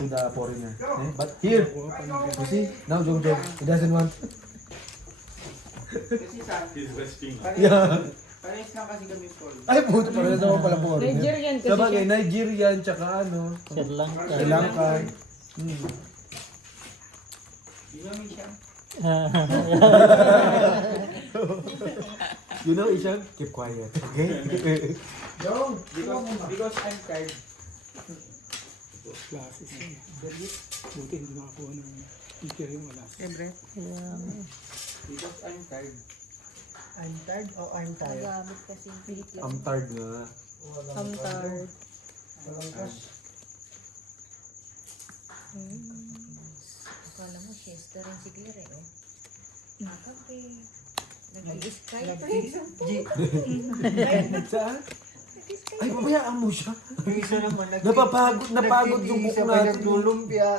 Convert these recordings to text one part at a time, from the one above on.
to the foreigner. Eh? But here, you see, now Jong he doesn't want. Kasi sa He's resting. Yeah. parehas lang kasi kami Paul. Ay, puto pala naman pala foreigner. Nigerian kasi Sabagay, siya. Nigerian, tsaka ano, Sri Lanka. Sri Lanka. Hmm. Di ba siya? You know, Ishan, keep quiet, okay? Yung, because I'm tired. Classes yun. Buti hindi nakakuha ng teacher yung alas. Siyempre. Because I'm tired. I'm tired o I'm tired? Magamit kasi pilit lang. I'm tired nga. I'm tired. Walang kas. Akala mo, siesta rin si Claire eh. Nakape. Nag-Skype Saan? Ay, pabayaan mo siya. Yung isa naman, Napagod yung buko natin. naglulumpia.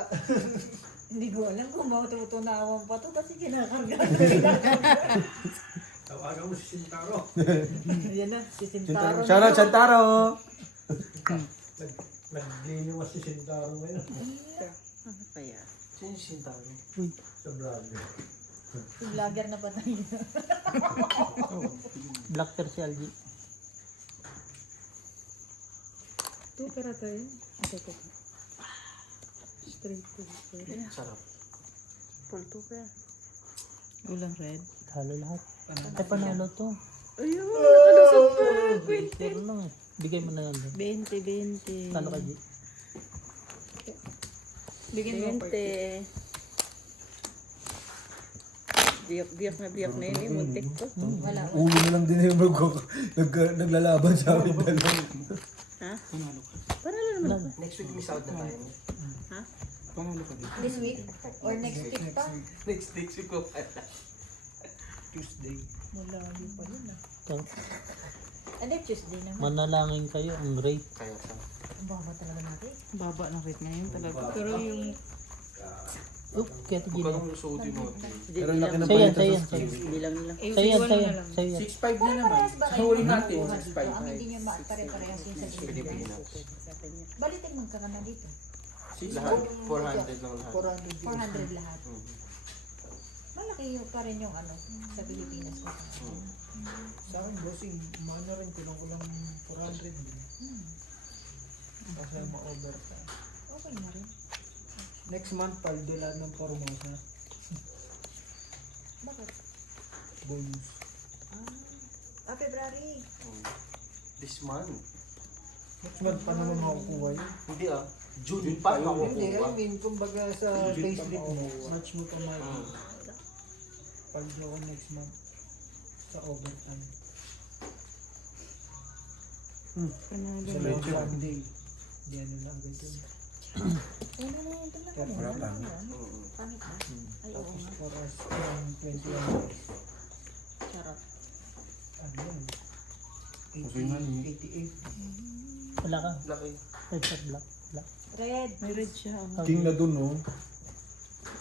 Hindi ko alam kung matutunawan pa to kasi kinakarga. Tawagan mo si Sintaro. Yan na, si Sintaro. Shoutout, Shantaro! Nagliliwas si Sintaro ngayon. Kaya. Sino si Sintaro? Sa vlogger. Si vlogger na ba tayo? Black si Algie. Ito, pera tayo. Ito. Straight to. Sarap. Full to pera. Ulang red. Halo lahat. Ay, panalo to. Ayun, nalusot pa. Pero lang eh. Bigay mo na yan. 20. Talo ka, G. Bigyan mo pa. Biyak na yun eh. Muntik to. Wala. Ulo na lang din yung naglalaban sa amin dalawa. Ha? Panalo ka. Panalo naman. Next week miss out na tayo. Panalo ka din. This week? Or next week pa? Next week ko pala. Tuesday. Malayo pa yun ah. Ito. Ano, Tuesday naman. Manalangin kayo ang rate. Kaya sa. Ang baba talaga natin. Baba ng rate ngayon talaga. Pero yung... Oop, kaya ito Huwag ka ginawa. nung suodi mo. Pero laki na Sa'yo yan, palitan sa'yo sa yan, sa'yo. skill. bilang nila. Sa'yo yan, sa'yo yan, sa'yo yan. 6'5 na naman. Parehas ba Sa kayo? huli natin, Ang 6'5. hindi nyo pare-parehas yun sa Pwede Pilipinas. Pilipinas. Balitin magkakana dito. Lahat, 400 lang lahat. 400 lahat. Malaki yung pa rin yung ano sa Pilipinas ko. Sa akin, bossing, umano rin, kulang 400 din. Kasi ma-overtime. Okay na rin. Next month, paldila ng Formosa. Bakit? Bonus. February. This month? Next month pa naman makukuha yun. Hindi ah. June pa Hindi, makukuha. I mean, kumbaga sa payslip mo, match mo pa pag ako next month sa overtime. Sa loob one day. Hindi ano lang ganito. Ano na yun talaga? Wala pa. Pangit ba? Ay, oo Tapos nga. for us, yung 21 days. Charot. Ano yan? Okay man, 88. Wala ka. Laki. Red shot black. Black. Red. May red siya. King na dun, no?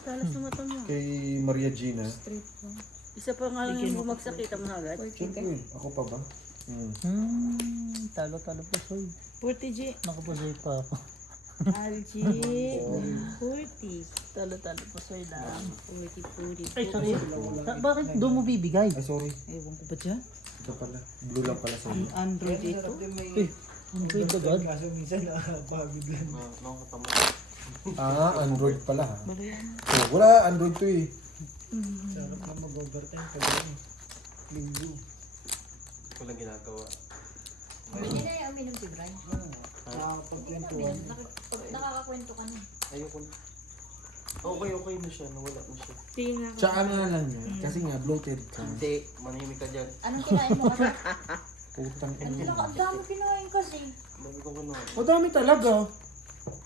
Talas na mata mo. Kay Maria Gina. Straight lang. Isa pa nga lang yung bumagsak, kita mo agad. Siyempre, ako pa ba? Talo-talo pa soy. 40 G. Nakapusoy pa ako. Algie. 40. Talo-talo pa soy lang. 40. Ay, sorry. Bakit doon mo bibigay? Ay, sorry. Ewan ko ba dyan? Ito pala. Blue lang pala sa Android Kaya ito. sarap din may Ang good agad. kaso minsan nakapagod lang. Nakakatama. Android pala ha. Balo yan. Oh, wala, Android to eh. Sarap na mag-overtime pag ano, linggo. Walang ginagawa. Hindi na yung uminom si Brian. Nakakapag-21. Nakakakwento ka na. Ayoko na. Okay na siya. Nawala na siya. Tingin ako. Tsaka ano na lang yan. Kasi nga, bloated ka. Hindi. Manahimik ka dyan. Anong kinain mo kasi? Putang Ang ina. dami kinain kasi. Dami kong gano'n. Madami talaga.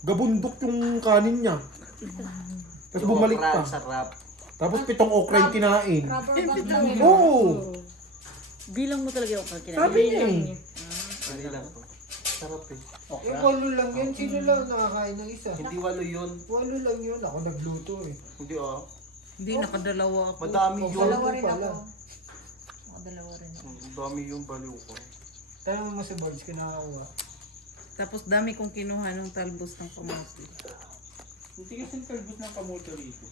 Gabundok yung kanin niya. Tapos bumalik pa. Sarap. Tapos 7 okra yung kinain. Rubber band lang yun. Oo! Bilang mo talaga yung kinain. Sabi niya eh. Hindi lang to. Sarap eh. Yung 8 lang yun, sino lang nakakain ng isa? Hindi 8 yun. 8 lang yun, ako nagluto eh. Hindi ah. Hindi, nakadalawa ako. Madami yun. Dalawa rin pala. ako. Ako dalawa rin ako. Dami yung baliw ko. Tayo mo sa boards, kinakakuha. Tapos dami kong kinuha ng talbos ng pamasi. Yung tigas yung talbos ng kamote rito.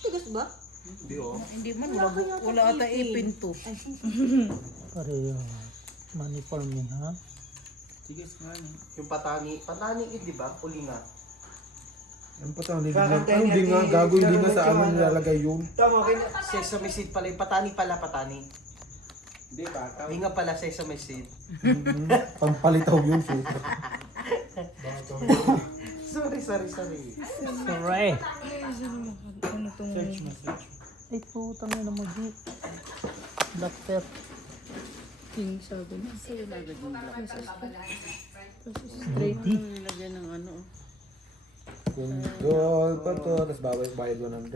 Tigas ba? Hindi oh. Hindi man, wala ata ipin to. Pareho. Money for me, ha? Tigas nga niya. Yung patani. Patani yun, di ba? Ulinga. Ano pa tawag? Hindi nga, gago, hindi nga sa ano nilalagay yun. Tama, okay na. Sesame seed pala. Yung patani pala, patani. Hindi, bataw. Hindi nga pala sesame seed. Pampalitaw yun, shit. Sorry. Sorry. Ano tong... Search mo, search. Ay, putang na mo, G. Black pepper. Yung sabi na. Sa'yo lagad yung black. Kasi straight na nilagyan ng ano. Kung doon pa to, tapos bayad 150.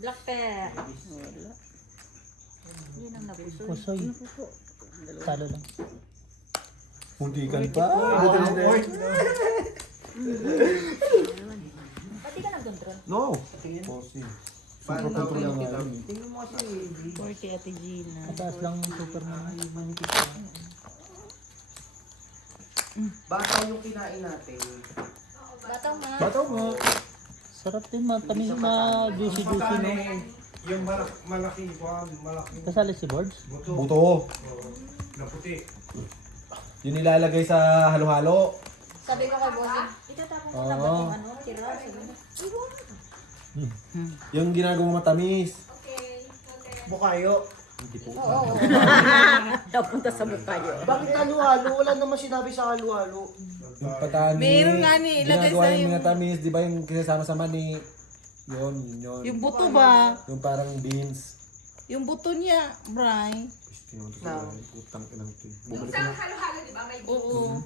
Black pepper. Wala. Yun ang napuso. Pusoy. Talo lang. Muntikan pa. Pati ka nag-control. No. Bossy. Super control lang nga yun. Tingnan mo kasi. 40 Ate Gina. Mataas lang yung Superman. Bata yung kinain natin. Batang ma. Bataw nga. Sarap din, matamis, ma-juicy-juicy, no? Yung malaki kuhan, malaki Kasali si Boards? buto. Buto. Na puti. Yun nilalagay sa halo-halo. Sabi ko kay bossing, itatapon ko na ba yung ano, tira? Sabi niya, iwan. Yung ginagawa matamis. Bukayo. Hindi po. Oo. Napunta sa mukha niyo. Bakit halo-halo? Wala naman sinabi sa halo-halo. Yung patani. Meron nga ni, ilagay ginagawa sa yung yung- mga tamis, di ba yung kasama sa mani. Yun. Yung buto ba? Yung parang beans. Yung buto niya, Bray. Gusto naman ito Na. sa putang inang ito. Yung Bumalik sa na. halo-halo, di ba? May Oo.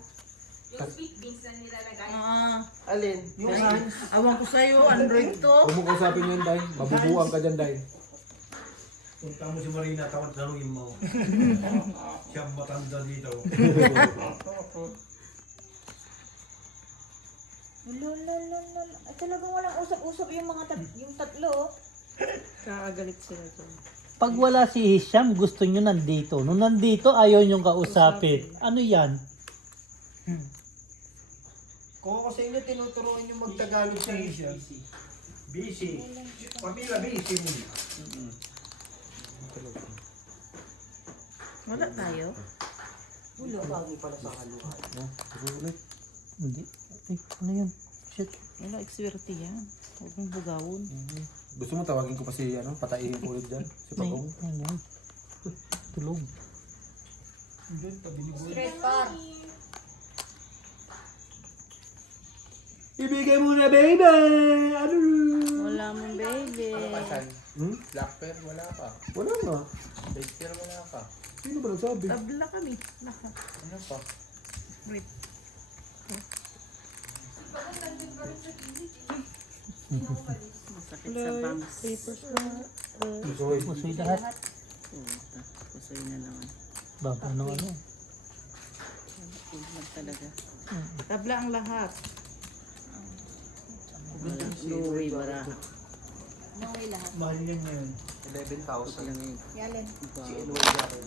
yung sweet beans na nilalagay. Alin? Yung Ay, hands. awan ko sa'yo, Android to. Huwag mong kausapin yan, Day. Mabubuang ka dyan, Day. Punta mo si Marina, tawad tanungin mo. Siya ang matanda dito. Lulululul. At talagang walang usap-usap yung mga yung tatlo. Oh. Kakagalit sila dyan. Pag wala si Hisham, gusto nyo nandito. Nung nandito, ayaw nyo kausapin. Ano yan? Kung ako sa inyo, tinuturuan yung magtagalog sa Asia. Busy. Pamila busy mo. Wala tayo. Wala kami pala sa halo-halo. No? Ulit. Hindi. Ay, ano yan? Shit. Wala, ekswerte yan. Huwag mong bugawon. Gusto mo tawagin ko pa si, ano, pataihin ko ulit dyan? Si May, Pagong? ano? Tulog. Doon, tabi ni Boy. Straight par. Ibigay mo na, baby! Ano? Wala mong baby. Pasan. Hmm? Black pepper, wala pa. Wala nga. Baker, wala pa. Sino ba nagsabi? Tabla kami. Naka. Ano pa? Wait. Masakit sa bangs. Sorry. Pusoy lahat. Puta. Pusoy na naman. Baba ng ano. Tingnan talaga. Tabla ang lahat. Wala. Louie, baraha. No way lahat. Mahal yan ngayon. 11,000. Lang yun. Yalin. Si Eloy Yaro.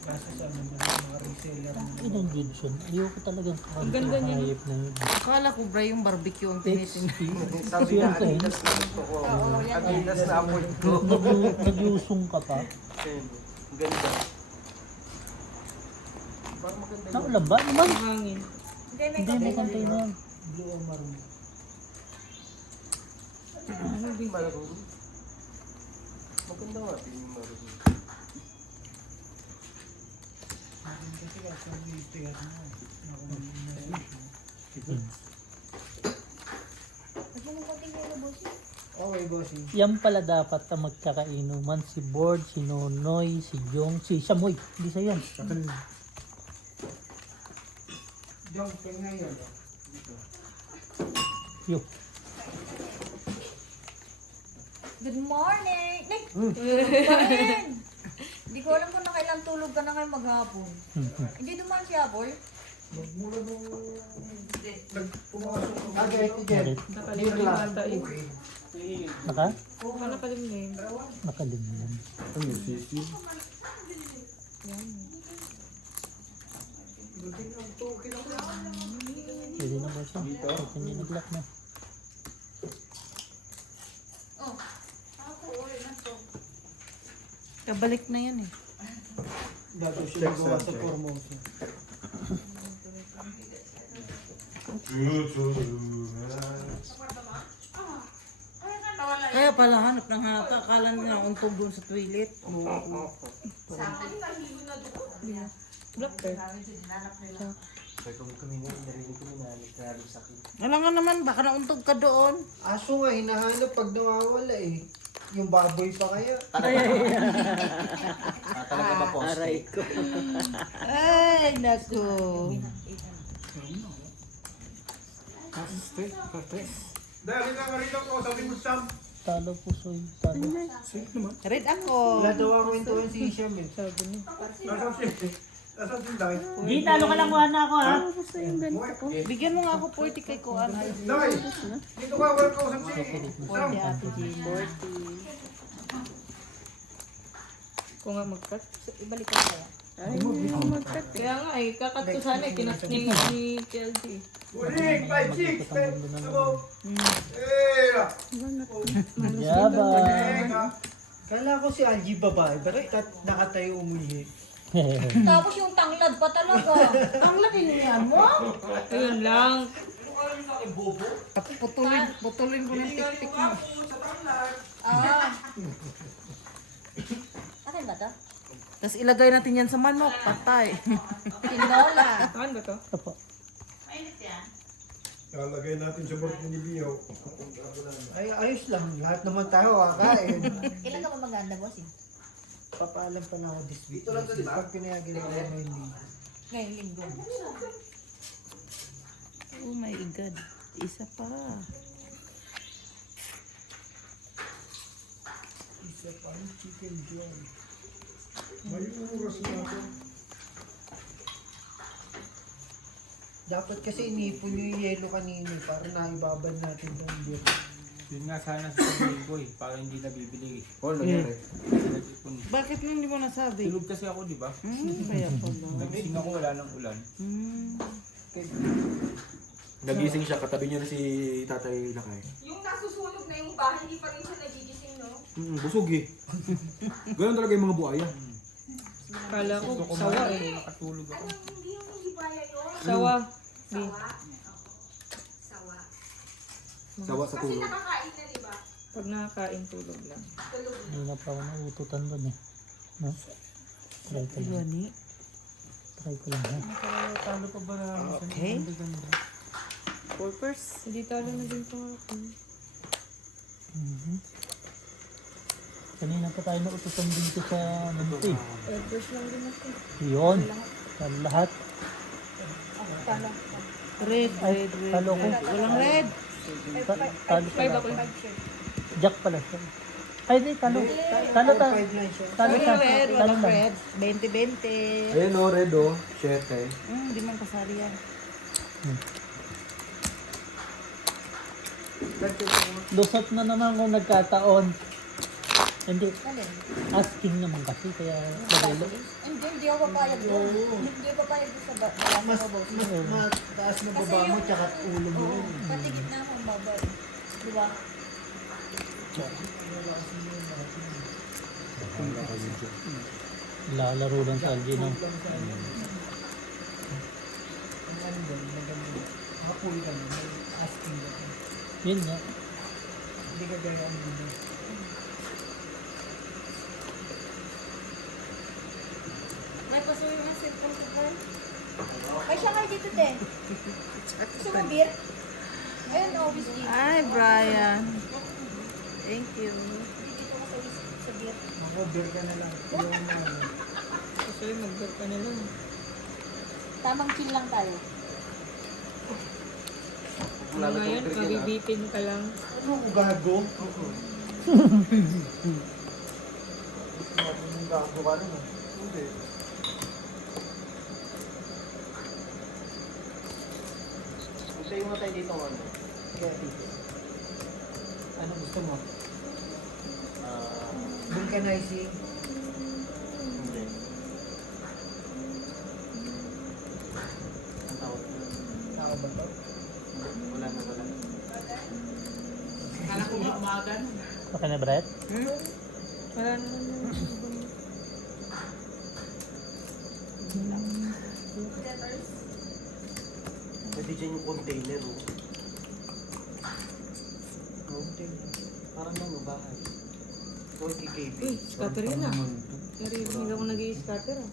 Kaso sa amin, mga reseller. Ilang gigs yun? Ayoko talagang Ang ganda niya. hayop na yun. Akala ko, Bray, yung barbecue ang tinitingnan. Sabi na, Adidas na gusto ko. Oo, yan. Adidas na afford ko. Nag-usong ka pa. Ayun. Ang ganda. Parang maganda yun. Naulan ba? Naman? Hangin. Hindi, may Hindi, may kape. kantay na yan. Blue o maroon. Ano din maroon? Maganda nga din yung maroon. Kasi kasi yung tigas mo. Lagyan mo konting yelo, bossing. Okay, bossing. Yan pala dapat ang magkakainuman. Si Board, si Nonoy, si Jong, si Samoy. Hindi sa yan. Jong, tingnan yun. Yo. Good morning! Nick! Kain! Hindi ko alam kung nakailang tulog ka na ngayon maghapon. Hindi dumaan si Apple. Magmula nung pumasok ko. Okay, Bakit? Naka? Nakalimlim. Nakalimlim. Ano yung sisi? Pwede na boss. Dito? Ito niya nag-lock na. Oh. Ako, oy, nato. Kabalik na yan eh. Bago siya nagawa sa Formosa. Kaya pala hanap ng hanap. Akala nila untog doon sa toilet. Sa akin, kahilo na doon. Black bear. Sabi ko kanina, narinig ko na sakit. Alam nga naman, baka nauntog ka doon. Aso nga, hinahanap pag nawawala eh. Yung baboy pa kaya. Talaga ba poste? Aray ko. Ay, naku. Dahil ka rito ko, sabi mo Sam. Talo po, soy. Talo. Red ako. Wala daw ang kwentuhan si Isham eh. Nasaan si? Nasaan si Day? Di, talo ka lang muna ako ha. Bigyan mo nga ako 40 kay Kuan. Day! Dito ka, wala ka usap si Sam. 40 ate G. 40. Kung nga mag-cut, ibalik ko kaya. Ay, mag-cut. Kaya nga eh, kakat ko sana eh, kinat ni Chelsea. Uling, 5, 6, 10, sabo. Eh, Yaba. Kala ko si Angie babae, pero nakatayo umuhi. Tapos yung tanglad pa talaga. Ang laki niya mo. Ayun lang. Putulin ko ng tik-tik mo. Ah. Akin ba to? Tapos ilagay natin yan sa manok, patay. Tinola. Saan ba to? Apo. Lalagay natin sa board ni Biyaw. Ay, ayos lang. Lahat naman tayo kakain. Kailan ka ba maganda, boss? Papaalam pa na ako this week. Pag pinayagan ako ngayon linggo. Ngayong linggo. Oh my God. Isa pa. Isa pa ang chicken joy. May oras na ako. Dapat kasi inipon nyo yung yelo kanina eh, para naibabad natin ng beer. Yun nga sana sa pamilya ko eh, para hindi na bibili eh. Paul, nangyari. Nag-ipon. Bakit mo hindi mo nasabi? Tulog kasi ako, di ba? Kaya pala. Nagising ako, wala nang ulan. Nagising siya, katabi niya na si Tatay Lakay. Yung nasusunog na yung bahay, hindi pa rin siya nagigising, no? Busog eh. Ganun talaga yung mga buhaya. Kala ko, Gusto ko sawa man, eh. Ano, nakatulog ako. hindi yung hihibaya yun. Sawa. Sawa. Sawa. Sawa sa Kasi tulog. nakakain na, di ba? Pag nakakain tulog lang. Tulog na. Hindi na pa ako naututan doon eh. No? Try ko lang. Gani. Try ko lang ha. Talo pa ba na Okay. Purpose. Hindi talo na din ito. Kanina pa tayo naututan dito sa Nante. Purpose lang din ako. Yun. Sa lahat. Red, red, red. Talo ko. Walang red. Talo pala ako. Jack pala siya. Ay, di, talo. Talo, talo. 5 lang siya. Talo Walang siya. red, Talo walang lang. red. 20-20. Ayun o, red o. 7. Hindi man kasali yan. Lusot na naman kung nagkataon. Hindi. Alin? Asking naman kasi, kaya nagalo. Hindi ako papayag doon. Hindi ako papayag doon sa balang Mas, mo, boss. mataas na baba mo, tsaka ulo mo. Oo, pati gitna mo, babay. Di ba? Lalaro lang sa Algin. No? Ang ano doon, maganda. Makapuwi ka na, may asking ka. Yun nga. Hindi ka gaya ang bili. May pasuyo nga sa pagkakan. Ay, siya kayo dito, te. Gusto mo beer? Ayun, no, whiskey. Ay, Brian. Thank you. Dito ka sa whiskey, sa beer. Mako-beer ka na lang. Yung ano. Kasi mag-bear ka na lang. Tamang chill lang tayo. Ngayon, mabibitin ka lang. Ano ko gago? Gago ka rin. Hindi. Sa'yo nga tayo dito ano? Kaya dito. Ano gusto mo? Ah, Vulcanizing. hindi. Ang tawag ko. Nakabata. Kala ko nga umaga nun. Okay na, Brett? Wala naman yung Pwede dyan yung container, oh. Parang ano, bahay. Huwag kikibig. Uy, scatter yun ah. Narinig ako nag-i-scatter ah.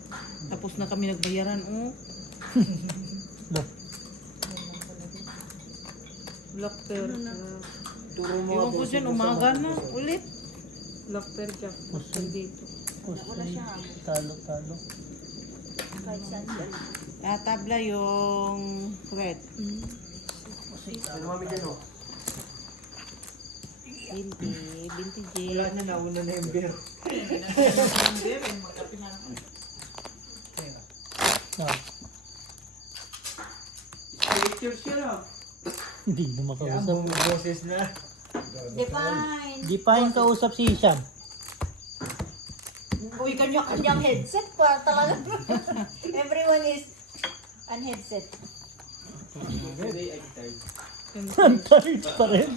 Tapos na kami nagbayaran, oh. Lockter. Turo mo Iwan nga, ko boss, dyan, yung umaga kasama na. ko sa- Ulit. Lockter jack. Lockter dito. Kusay, talo-talo. Kahit saan ba? Tabla yung red. Ano mami dyan, oh? Vintage. Wala na, nauna na yung beer. Ah, Pictures yun ah. hindi na Yan, makausap. buong boses na. Define. Di pa yung kausap si Isham. Uy, kanya-kanyang headset pa talaga. Everyone is on headset. Today I'm tired. Ang tired pa rin.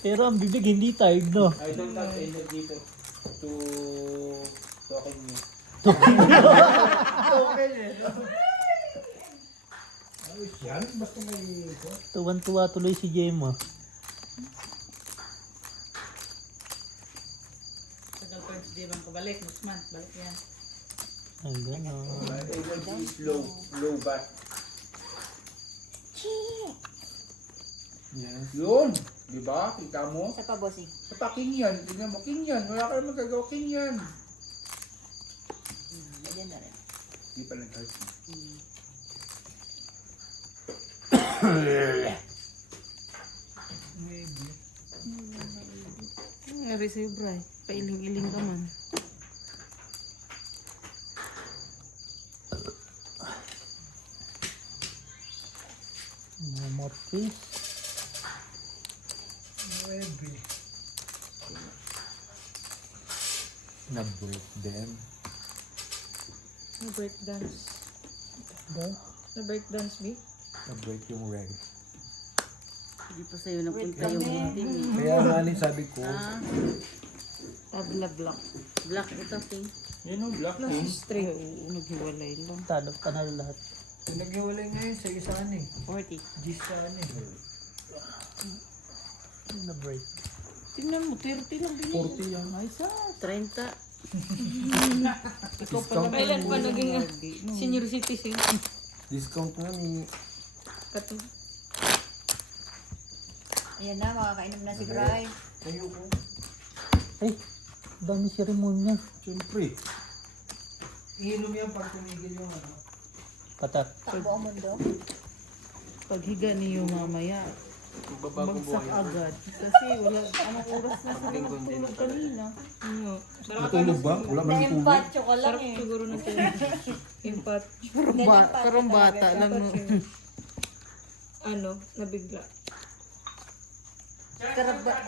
Pero ang bibig hindi tired, no? I don't have energy to talking you. Ayos yan, basta may... Tuwan-tuwa tuloy si Gemma. Tagal pa si Jebang kabalik. Next month, balik yan. Ay, gano'n. My energy is low back. Yes. Yun! Diba? Kita mo? Sa pa, bossing. Sa king yan. Tingnan mo, king yan. Wala ka naman magagawa, king yan. Ganyan na rin. Hindi pa nag-heart. Nangyari sa'yo, Bray. Pailing-iling ka man. Mamotis. Nuebe. Na-break them. Na-breakdance. Ba? Na-breakdance, B? Na-break yung reg. Hindi pa sa'yo napunta Wait yung kami. meeting. Kaya nga ni sabi ko, Tabla black. Black ito, King. Yun o, black Plus king. straight. Oo, naghiwalay lang. Talo, panalo lahat. Naghiwalay ngayon sa isaan eh. 40. Gis saan eh. Na-break. Tingnan mo, 30 lang din. 40 yan. Ay, sa 30. Ikaw pa Discount naman. Kailan pa naging senior citizen? Discount nga ni... Kato. Ayan na, makakainom na si Bray. Ayoko. Ay, dami seremonya. Siyempre. Iinom yan pag tumigil yung ano. Patat. Takbo ang mundo. Paghiga niyo mamaya, Magbabagong bagsak buhay. agad. Kasi wala, anong oras na sila natulog kanina. Ano? Natulog ba? Wala ba natulog? Na-empacho ka lang Sarap eh. siguro na tulog. Impat. Ganyan pa Karong bata talaga. lang. No. Ano, nabigla.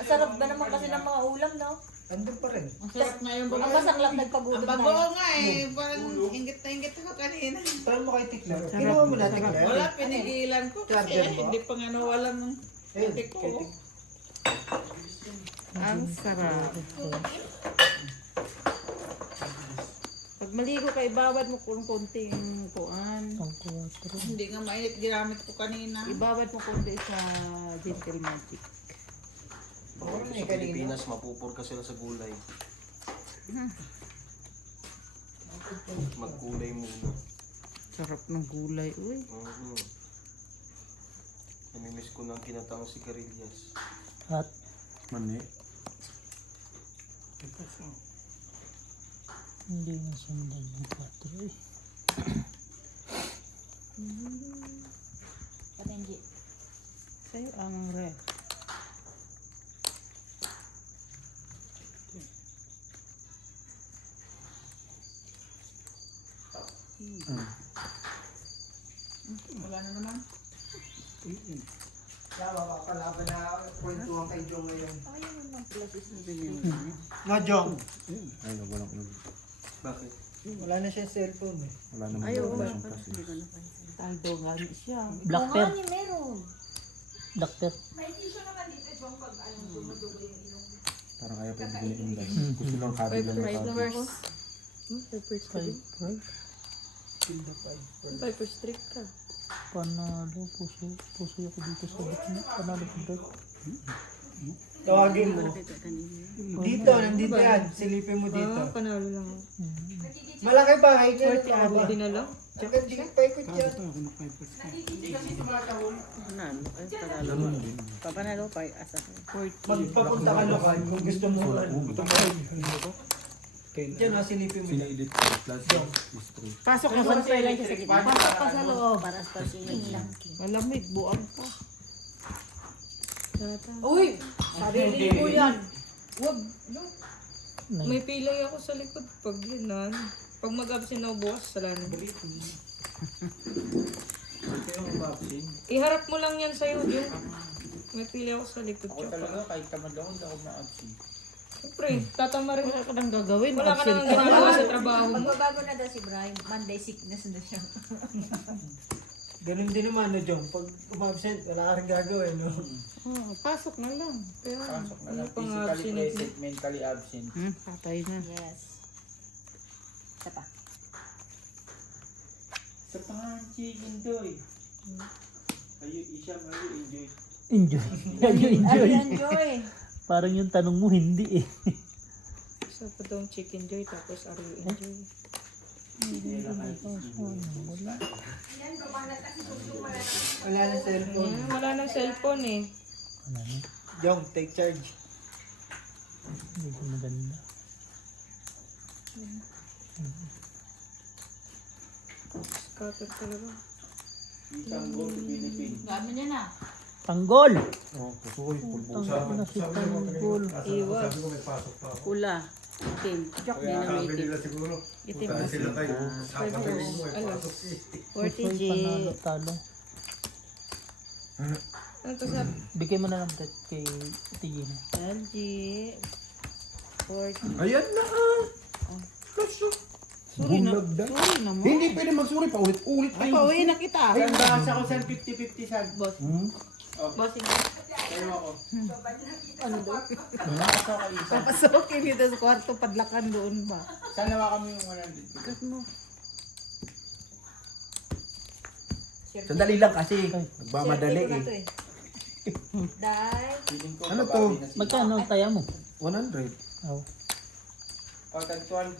Sarap ba naman kasi ng mga ulam, no? Andun pa rin. Ang sarap nga yung Ang masaklap nagpagulog Ang na. bago nga eh. Parang ingit na ingit ako kanina. Try mo kay Tikler. Kinuha mo na Tikler. Wala, pinigilan ko. Kasi Charger ba? hindi pa nga nawalan ng Ayun, ate ko. kay Tik. Ang sarap. Pag maligo ka, ibabad mo kung konting kuan. Ang 4. Hindi nga mainit ginamit ko kanina. Ibabad mo konti sa Gentle Magic. Oo, Sa eh, kanina. Pilipinas, mapupur ka sila sa gulay. Magkulay muna. Sarap ng gulay. Uy. Namimiss ko ng kinataang sigarilyas. At Mani. hindi na sundan yung 4 eh. Katenji. Sa'yo ang red. Wala na naman. Tama ba? Kalaban na kwentuhan kay Jong ngayon. Ayun naman pala si No, Jong. Ay, wala ko. Bakit? Wala na siyang cellphone eh. Wala naman Ay, oo. wala siyang kasi. Taldo nga siya. Black Oo pear. nga, meron. Doctor. May tissue naman dito, Jong, pag dumudugo yung ilong. Parang ayaw pa bigyan guys. Gusto lang kabi lang yung kabi. Flowers. Pepper ka din. Pepper strict ka. Panalo. Puso ako dito sa gitna. Panalo ko dito. Tawagin mo. Dito, nandito yan. Silipin mo dito. Panalo lang ako. Malaki ba? Kahit yan. 40 abo din na lang. Tsaka di paikot yan. Panalo. Ay, panalo. Papanalo pa asa. 40. Magpapunta ka lokal kung gusto mo. Yan, silipin mo. Sinailit ko. Plus straight. Pasok na sa lang sa gitna. Pasok pa sa loob. Para sa malamig, buang pa. Uy! Sabi ko yan. Wag. May pilay ako sa likod pag yun. Pag mag-absent ako bukas, salamin. Iharap mo lang yan sa'yo, Jun. May pilay ako sa likod. Ako talaga, kahit tamad ako, hindi ako ma-absent. Siyempre, tatama rin. Wala ka nang gagawin. Wala ka nang ginagawa sa trabaho mo. Magbabago na daw si Brian. Monday sickness na siya. Ganun din naman, no, Jong. Pag umabsent, wala ka rin gagawin, no? Pasok na lang. Kaya, Pasok na ano lang, pang physically absent? present, mentally absent. Patay na. Yes. Isa pa. Sa pangalan chicken doy. Kayo, Isha, kayo, enjoy. Enjoy. Kayo enjoy. Ay, enjoy. Parang yung tanong mo hindi eh. Isa pa daw chicken joy, tapos are you enjoy? Yan, gumanat kasi yung wala na. Wala na cellphone. Wala nang cellphone eh. Ano na? Jong, take charge. Hindi ko maganda. Scatter talaga. Isang go to Philippines. Gami niya na. Tanggol! Oh, pusoy. Pulbo. Tanggol na si Tanggol. Iwas. Sabi ko may pasok pa ako. Pula. Itim. Sabi Dynamite. nila siguro. Itim. Punta sila tayo. Sabi mo may Alas. pasok eh. 40 G. Panalo talo. Ano to sa... Bigay mo na lang bet kay Tigin. LG. 40. Ayan na ah. Flash yun. Sorry na. Bulag na. Sorry naman. Hindi pwede magsuri. Paulit-ulit. Ay, pauwi na kita. Saan bahas ako saan 50-50 saan? Boss. Bossing. Kayo ako. Ano daw? Bahas ako kayo isa. Papasokin dito sa kwarto. Padlakan doon ba? Saan nawa kami yung 100? Kat mo. Sandali lang kasi. Nagmamadali Share eh. ko na to eh. Dahil, Feeling ko, Ano babawi to? na sila. Magkano ang taya mo? 100. Oh. O, tag 200,000.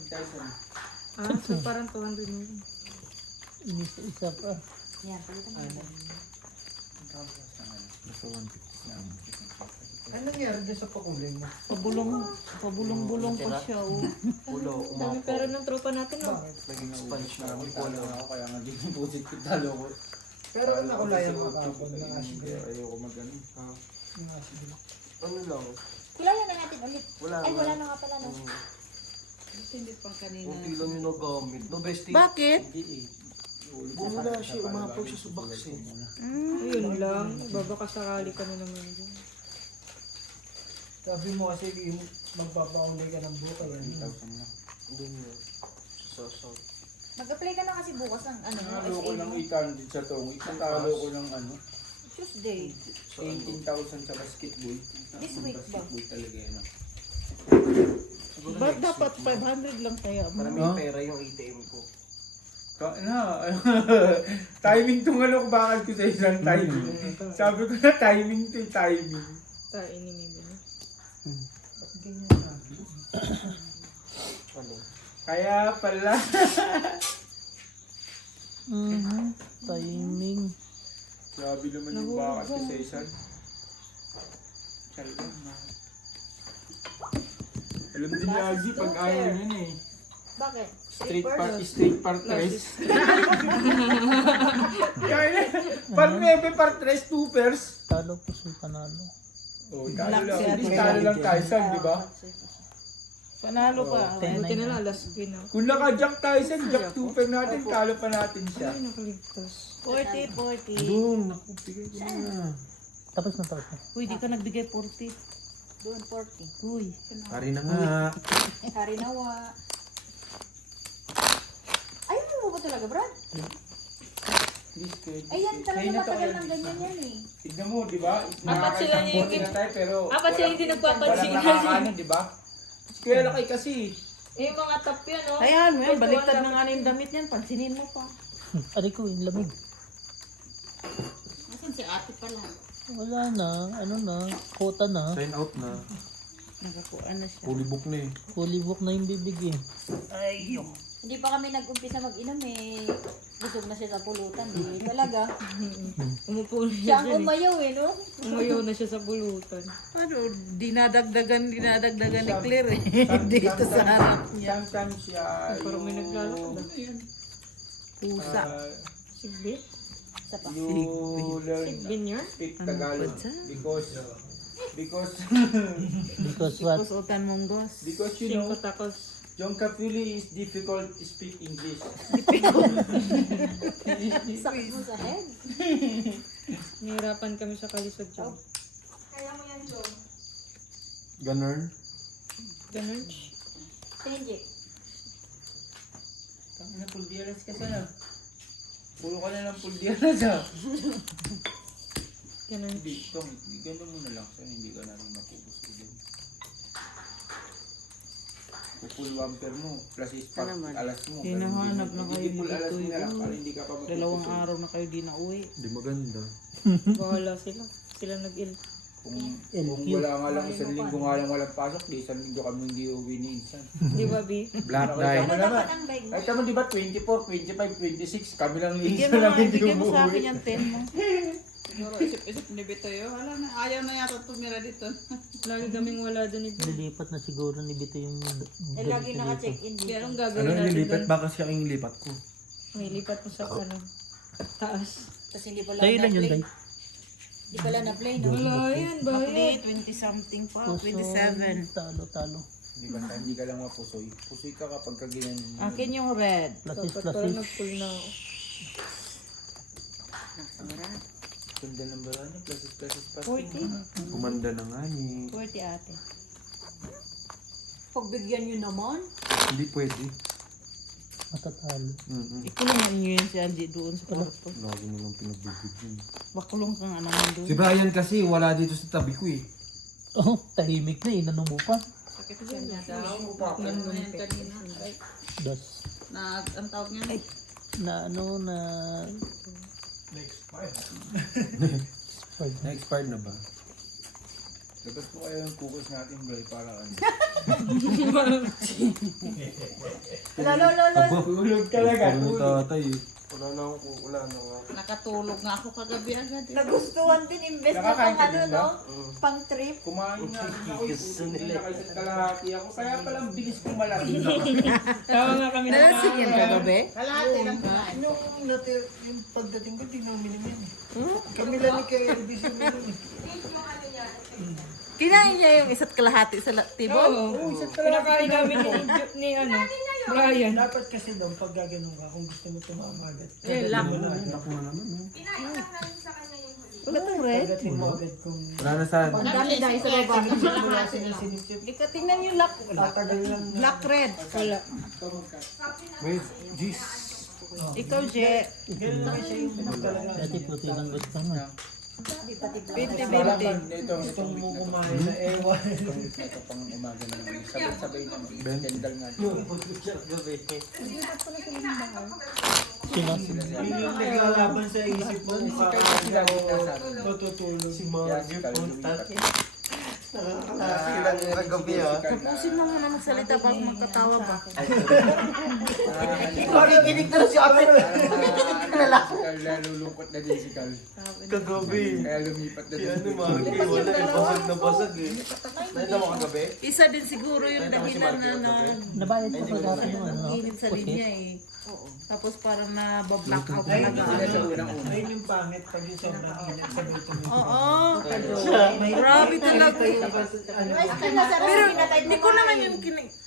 So parang 200 mo. Isa pa. yan, palitan mo. Basta 150. Ano nangyari dyan sa pakulay mo? Pabulong-bulong pa siya. Oh. Dami pera ng tropa natin, no? Marami talo ako, kaya nga din yung budget ko talo ko. Pero nakulayan mo kapag nakasigaw. Ayoko mag-ano. Ano lang? Kilala na natin ulit. Wala Ay, nga. wala na nga pala no. Hindi pang kanina. Kunti lang yung nagamit. No, bestie. Bakit? Hindi eh. Bumula siya, umapag siya sa box eh. Yun lang. Babaka sakali ka na naman dyan. Sabi mo kasi yung magpapakulay ka ng buka yan. 1,000 lang. Doon yun. Sa south. Mag-apply ka na kasi bukas ng ano, Talo ko SA ng mo. 800 sa tong. Talo ko ng ano, Tuesday. 18,000 sa basketball. This week ba? Basketball talaga yan. Siguro Ba't next dapat week. 500 lang kaya mo? Para may pera yung ATM ko. Timing tong ano ko bakal ko sa isang timing. Sabi ko na timing to timing. Tayo ni Mimi. Ano? Kaya pala. Timing. Grabe naman yung bakal ko sa isang. Talaga na. Alam din ni Algie pag ayaw yun eh. Bakit? Street part tres. Kaya par 9, par 3, 2 pairs. Talo puso panalo. Oh, talo lang. Hindi talo lang tayo san, di ba? Panalo ka. Buti na lang, last win ako. Kung naka-jack tayo san, jack 2 pair natin, talo pa natin siya. Ay, nakaligtas. 40. Doon, naku, bigay ko na. Tapos na tapos na. Uy, di ka nagbigay 40. Doon 40. Uy. Pari na nga. Harinawa. Ayaw mo ba talaga, Brad? This good. Ayan talaga Kaya na to matagal kaya ng ganyan yan eh. Tignan mo, di ba? Apat sila niya yung na tayo, pero Apat sila hindi nagpapansin walang kasi. nakakaano, di ba? Kaya lakay kasi. Eh, yung mga tap yan, oh. Ayan, may Tutuan baliktad lang. ng ano yung damit niyan. Pansinin mo pa. Aray ko, yung lamig. Asan si ate pala? Wala na, ano na, kota na. Sign out na. Nakakuha na siya. Fully book na eh. Fully book na yung bibig eh. Hindi pa kami nag-umpisa mag-inom eh. Busog na siya sa pulutan eh. Talaga. Umupo na Siya siya ang dyan, eh. umayaw eh, no? Umayaw na siya sa bulutan. Ano, dinadagdagan ni Claire eh. Dito sa harap niya. Sometimes siya Parang may naglalakad. Pusa. Sigbit? Isa pa. you learn Sigbin yun? speak Ano Tagalog ba siya? because Because what? Kusutan mong boss. because you know Cinco tacos. John Capuli is difficult to speak English. Sakit mo sa head. Nahirapan kami sa kalisod dyan. Kaya mo yan, John. Ganun. Ganun. Change it. Tangin na puldianas ka sana. Puro ka na ng puldianas ha. Ganun. Hindi, Tong, gano'n mo na lang. Sana hindi ka namin mapupus ko dyan. Full bumper mo, plus is pag alas mo. Hinahanap na kayo ni Full alas mo na lang Bitoy. para hindi ka pa mapupus. Dalawang araw na kayo di na uwi. Hindi maganda. Bahala sila. Sila nag-il. Kung wala nga lang isang linggo nga lang walang pasok, di isang linggo kami hindi uwi ni Insan. Di ba, B? Black Ano die. naman? dapat ang bag mo? Ay tama di ba 24, 25, 26 kami lang ni Bigyan Insan mo lang nga, hindi bigyan mo sa akin umuwi. yung 10 mo. Siguro isip-isip ni Bitoy, wala na, ayaw na yata tumira dito. Lagi kaming wala doon ni B. Nilipat na siguro ni Bito yung Eh, lagi naka-check-in dito. Kaya anong Ano gagawin natin nilipat? doon? Baka siya yung lipat ko. May lipat mo sa ano. Taas. Tapos hindi pala Tayo lang yun, na-play. Day. Hindi pala na-play, no? Wala yan, Hindi, bayad. 20 something pa. Puso, 27. talo. Di ba hindi ka lang mapusoy. Pusoy ka kapag kaganyan. Akin yung red. Plasis, Dapat pala plasis. nag-pull na ako. Ganda ng baranya, plus pa. 40. Kumanda na nga ni. 40 ate. Pagbigyan nyo naman. Hindi pwede. Matatalo. Ikulungan niyo yun si Angie doon sa kwarto. Lagi nilang pinagbibigyan. Bakulong kang ano man doon. Si Brian kasi wala dito sa tabi ko eh. Oh, tahimik na eh. Nanong mo pa. Sakit siya niya daw. Ano yan kanina? Ay, Das. ang tawag niya. Na ano na... Na-expired na ba? Labas po kayo yung kukos natin, bro, para ano. Lolo. Tulog talaga, Parang tulog. tatay eh. Wala na akong wala na nga. Nakatulog nga ako kagabi agad. Nagustuhan din, imbes na Nakakain pang ka ano, din ba? no? Pang trip. Kumain na ako, nakaisat kalahati ako, kaya palang bilis ko malating. Tawa nga kami na Nalasing yan kagabi? Kalahati lang kumain. Yung pagdating ko, tinaminim yan eh. Kami lang ni kay Elvis yung meron eh. Kinain niya yung isa't kalahati sa table? Oo. Pinakain namin ni ano, Brian. Dapat kasi doon, pag gaganon ka, kung gusto mo tumama agad. Eh, lang. Naku na naman eh. Inaisang namin sa kanya yung huli. Ba't ang red? Pagdating mo agad kung Wala na saan. Ang dami dahil sa baba. Kalahati lang. sinisip. Hindi ka tingnan yung Tatagal lang na. black red. Wala. Wait, jeez. Ikaw, Je. Ganun naman siya yung talaga. Dati puti ng gusto nga. 20-20. Ito, Gusto mo kumain na ewan. ito pang umaga na naman. Sabay-sabay na. Kendall nga. Sino? Yun yung naglalaban sa isip mo kung paano matutulog. Si Margie Pontat. Nakakalakilang kagabi ah. Tapusin mo muna magsalita bago magkatawa ba? Makikinig na si ate. Nalulungkot na din si Carl. Kagabi. Kaya lumipat na Si din. ano Margie, wala eh. Basag na basag eh. Nakita mo kagabi? Isa din siguro yung dahilan na Nabayad ko sa dati yung ano. init sa linya eh. Tapos parang nabablock out Ayun talaga. ayun yung pangit pag yung sobrang init sa dito mo. Oo. Grabe talaga. Pero hindi ko naman yung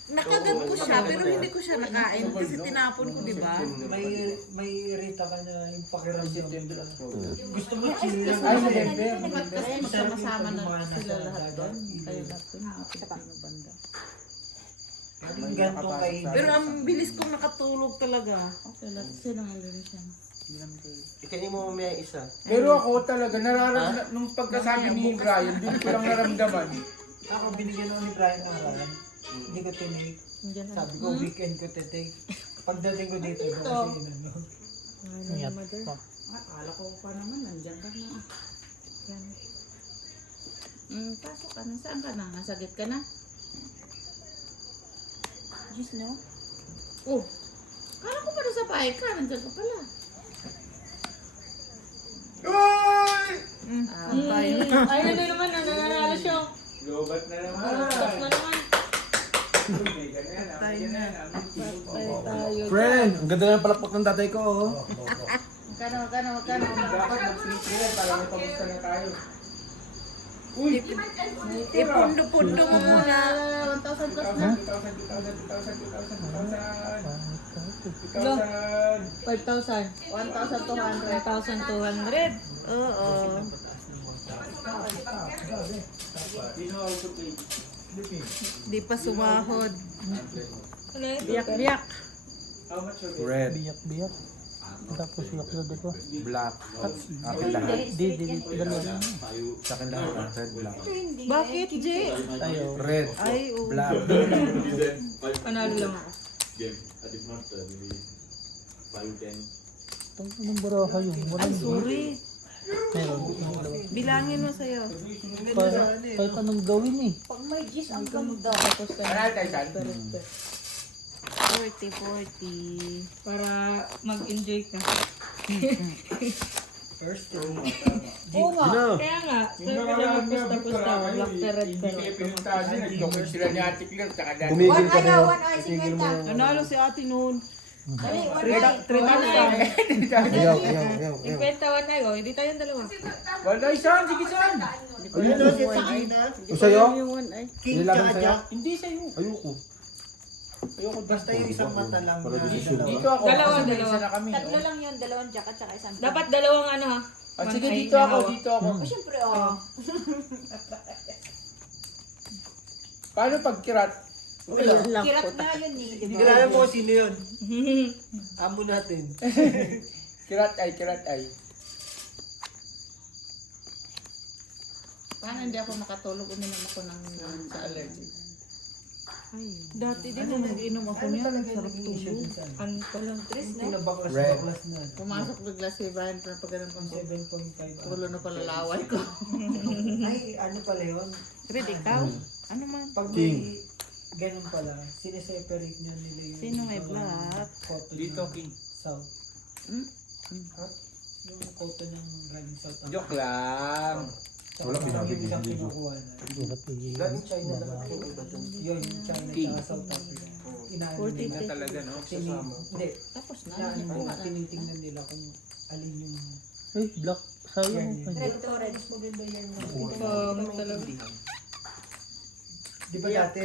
nakagat ko siya pero hindi ko siya nakain kasi tinapon ko, di ba? May irita ka na yung pakiramdam. Gusto mo chill lang. Ay, November. Kasi magkasama na sila lahat doon. Kayo lahat doon. Mga Pilipino banda. Yung ganito kayo. Pero ang bilis kong nakatulog talaga. Okay, lahat silang Indonesian. Ikainin mo mamaya isa. Pero ako talaga, nararamdaman, nung pagkasabi ni Brian, hindi ko lang naramdaman. Ako binigyan ako ni Brian ng aralan. Hindi ko tinake. Sabi ko weekend ko titake. Pagdating ko dito, doon kasi inano. Ingat. Akala ko pa naman, nandiyan ka na. Yan. Pasok ka na. Saan ka na? Nasagit ka na? Just no? Oh, kala ko pala sa bahay ka. Nandiyan ka pala. Ayun na naman, nananalo siya. Lobat na naman. Stop na naman. Friend, ang ganda ng palakpak ng tatay ko, oh. Magkano? Dapat mag-free para may pamusta na tayo. Ipundo-pundo mo muna. 1,000 plus na. 5,000. 1,200. 1,200. Oo. Di pa sumahod. Biyak-biyak. Red, Biyak-biyak. Tapos yak-yak dito. black. Akin lahat. Di, dalawa lang. Sa akin lahat, red, black. Bakit, Jay? Tayo. Red, Ay, black. Panalo lang ako. Itong anong baraha yun? Walang sorry. Meron. Bilangin mo sa'yo. Kahit anong gawin eh. Pag may gis, ang ganda. Marami tayo saan? 40. Para mag-enjoy ka. First room. Oo nga. Kaya nga, sabi ko lang magpusta-pusta. Black to red Hindi kayo pinuntahan din. Nag-document sila ni Ate Claire. Tsaka dati. Gumigil ka na. One eye, 50. Nanalo si ate noon. Dali, one eye. 3,000. Ayaw, ayaw, ayaw. 51 ay, oh. Hindi tayong dalawa. Wala isan. Sige saan. Ayun na, si Gina. O sa'yo? Yung 1 ay. King Nilaban tsaka sa'yo? Jack. Hindi sa'yo. Ayoko. Ayoko Basta yung isang mata lang Para na decision. dalawa. Dito ako. Dalawa, kasi may dalawa. isa na kami. Tatlo lang yun, dalawang jack at saka isang Dapat dalawang ano ha. Ah, sige, One eye dito na ako. hawak. Dito ako. Oh, syempre, oh. Paano pag kirat? Kirat na yun eh, di Hindi ba? ko alam mo sino yun. Amo natin. Kirat ay. Paano hindi ako makatulog? Uminom ako ng sa allergy. Dati din na nag-inom ako Ano niya. talaga yung naging issue dun sa ano? Ano pa lang, Tris na. Pinabaklas na. Pumasok bigla si Brian na pag ganun kong 7.5. tulo na pala laway ko. Ay, ano pala yun? Red, ikaw? Ano man? Pag may ganun pala, sineseparate niya nila yung Sino may black? cotton Dito, ng King. South. Yung cotton ng galing South Africa. Joke lang. Wala, pinabig Yung isang yung video. kinukuha na. Hirap i- Galing China lang yung iba dun. Yun, China King. at South Africa. Inaano nila. Na talaga, no? Tini- Hindi, Tapos na. inaano Hindi nila, na. tinitingnan nila kung alin yung Ay, black. Sayang. Yan, Ay, Red to red. maganda yan. Pangit talaga. Di ba dati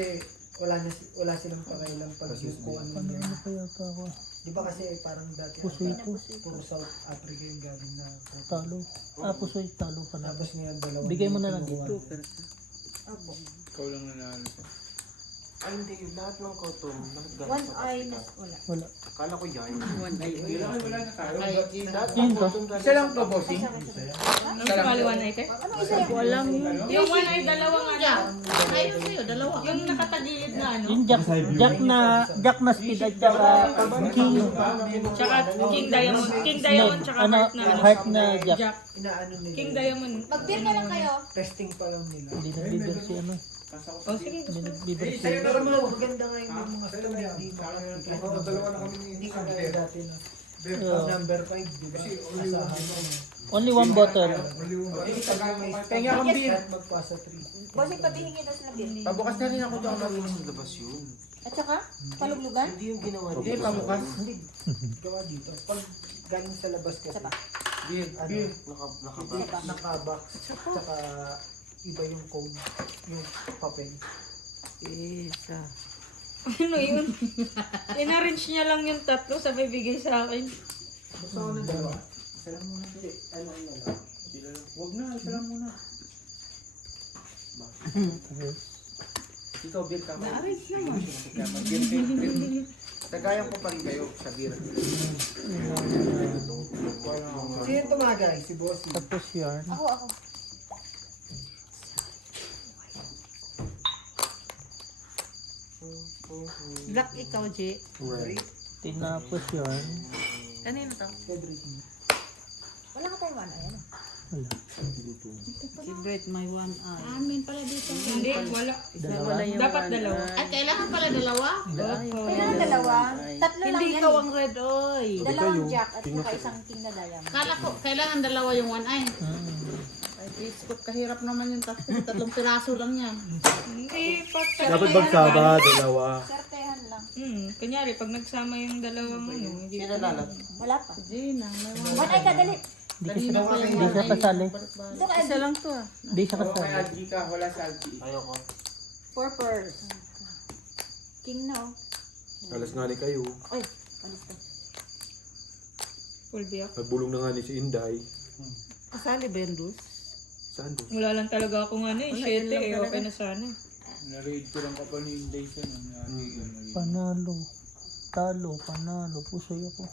wala silang pakailang pag yung kung ano Ano yung kaya ito ako? di ba kasi parang dati Pusoy ko. puro South Africa yung galing na cotton. Talo. Pusoy. Talo ka na. Tapos ngayon dalawa. Bigay mo na lang kinukuha dito. nila. Ikaw lang nanalo. Ay, hindi. Lahat ng cotton. Lahat galing One sa eye Africa. na, wala. Wala. Akala ko yan. Wala na tayo. Lahat Yun ng to. cotton galing Isa lang sa to, bossing. Ano sa mali 1 ay, te? Ano isa yan? Walang. Yung 1 ay dalawang ano. Ayun sa'yo, dalawa. Yung nakatagilid na ano. Yung Jack na speed at saka King. Tsaka King Diamond. King Diamond tsaka Ano, Heart na. heart na Jack. Jack. Inaano nila. King Diamond. Mag-beer na lang kayo. Testing pa lang nila. Hindi nagbibir si ano. Oh, sige. Hindi nagbibir si... Pero maganda nga yung mga store, hindi makakita. Hindi ka kaya dati na. Number 5, di ba? Asahan mo. Only one bottle. Kaya kang beer. Kahit magpasa 3. Bossing, pabihingin na sila beer. Pabukas na rin ako doon. Sa labas yun. At saka, paluglugan? Hindi yung ginawa Hindi, dito. pabukas. Hindi, gawa dito. Pag galing sa labas kasi, Sapa. Beer. ano, Nakabox. nakabox, tsaka iba yung code, yung papel. Isa. Ano yun? In-arrange niya lang yung tatlo, sabay bigay sa akin. Basta ko na dalawa. Isa lang muna. Hindi, ano na lang. Huwag na, isa lang muna. Ikaw, beer ka. Na-arrange naman. Mag-beer. Tagayan ko pa rin kayo sa beer. Sino tumagay? Si Bossy. Tapos yarn. Ako. Black ikaw, J. Red. Tinapos yarn. Kanino to? Wala ka tayo ano, ayan. Wala. Si Brett may one eye. Amin pala dito. Hindi, wala. Dalawa. Wala yung Dapat one dalawa. eye. Ay, kailangan pala dalawa? Kailangan dalawa. Tatlo lang Hindi yan. ikaw ang red oy. Dalawang jack at saka isang king na diamond. Kala ko, kailangan dalawa yung one eye. Mm. Ay, biskot, kahirap naman yung tatlong piraso lang yan. Hindi, Dapat magsama, dalawa. Sortehan lang. Kunyari, pag nagsama yung dalawang hindi. Wala pa. Gina, may one One eye ka, dali. Hindi siya kasali. Ito ka, Isa lang to ah. Hindi siya Kay kasali. Algie ka, wala sa Algie. purpose. King na oh. Alas nga ni kayo. Ay, ano to? Full biyak. Nagbulong na nga ni si Inday. Kasali ba yung dus? Saan doon? Wala lang talaga akong ano eh. Wala, Shit yun lang eh. talaga. Okay na sana. Na-raid ko lang kapal ni Inday sa Panalo. Talo, panalo. Pusoy ako.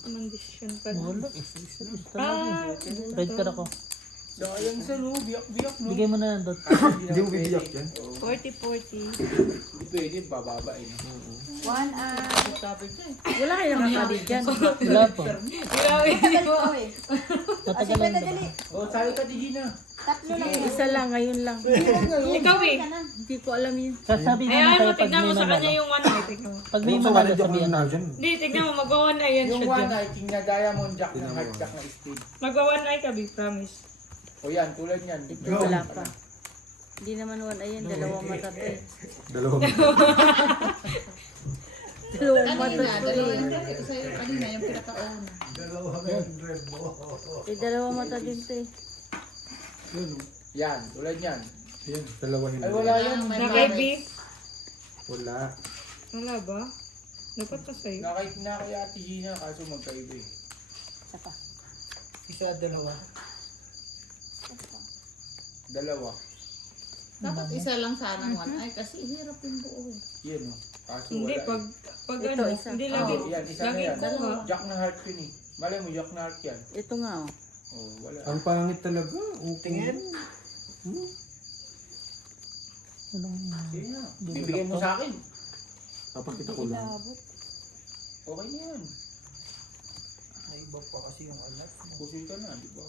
Anong decision pa Wala. Isa talaga. Red card ako. Sayang sa no, biyak-biyak no. Bigay mo na lang doon. Hindi mo bibiyak yan. 40-40. Hindi pwede, bababain. One eye. Wala kayong nakabit dyan. Wala pa. Grabe. Tagal ko eh. Matagal lang ba? Dali. Oh, sayo ka di Gina. Tatlo lang. Isa lang, ngayon lang. Ikaw eh. Hindi ko alam yun. Sasabi naman Ayan tayo mo, pag tignan may mo sa kanya manalo. yung one eye. Tignan mo. Pag may Kung sa manalo, manager sabihan. na dyan. Hindi, tignan mo. Magwa-one eye yan Yung siya one dyan. eye, king na diamond, jack na heart, jack na speed. Magwa-one eye ka, big promise. O yan, tulad yan. Wala pa. Hindi naman one eye yan. Dalawang mata to eh. Dalawang. Dalawang mata Kanina, to dalawa eh. yung sa'yo kanina, yung pinakauna. Eh, dalawang mata din to eh. Yan, tulad yan. Dalawa hindi. Ay, wala yan. May Nakaibi? Wala. Wala ba? Dapat ka sa'yo. Nakait na kay Ate Gina, kaso magkaiba eh. Isa, dalawa. Dalawa. Dapat isa lang sana one eye kasi hirap yung buo. Yan o. Kaso Hindi, wala pag Ito, ano, isa. hindi eh. lagi. Oh, yan, isa na Lagi yan. kuha. Jack na heart yun eh. Malay mo, jack na heart yan. Ito nga oh. Oh, wala. Ang pangit talaga. Tingin. Sige na. Bibigay mo sa akin. Papakita ko lang. Okay na yan. Ay, iba pa kasi yung alat. Pusoy ka na, di ba?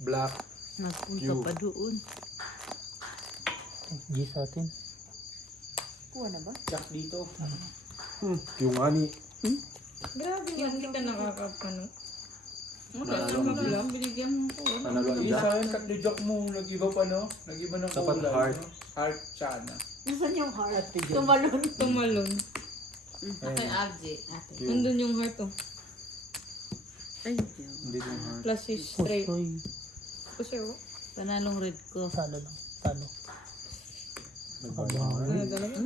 Black. Nagpunta Q. pa doon. G sa atin. Kuha na ba? Jack dito. Yung ani. Grabe yan, hindi ka nakakapano. Ano ka lang, binigyan mo ko. Panalo ang Isa jack. yun, tatlo jack mo. Nag-iba pa no? Nag-iba ng Dapat kulay. heart. No? Heart sana. Nasaan yung heart? Ate Gina. Tumalon. Tumalon. Kay Arji. Nandun yung heart oh. Ay, Hindi din heart. Plus is straight. Pusoy. Kasi oh. panalong red ko. Talo lang. Talo. Nagbawa. Ano dalawa?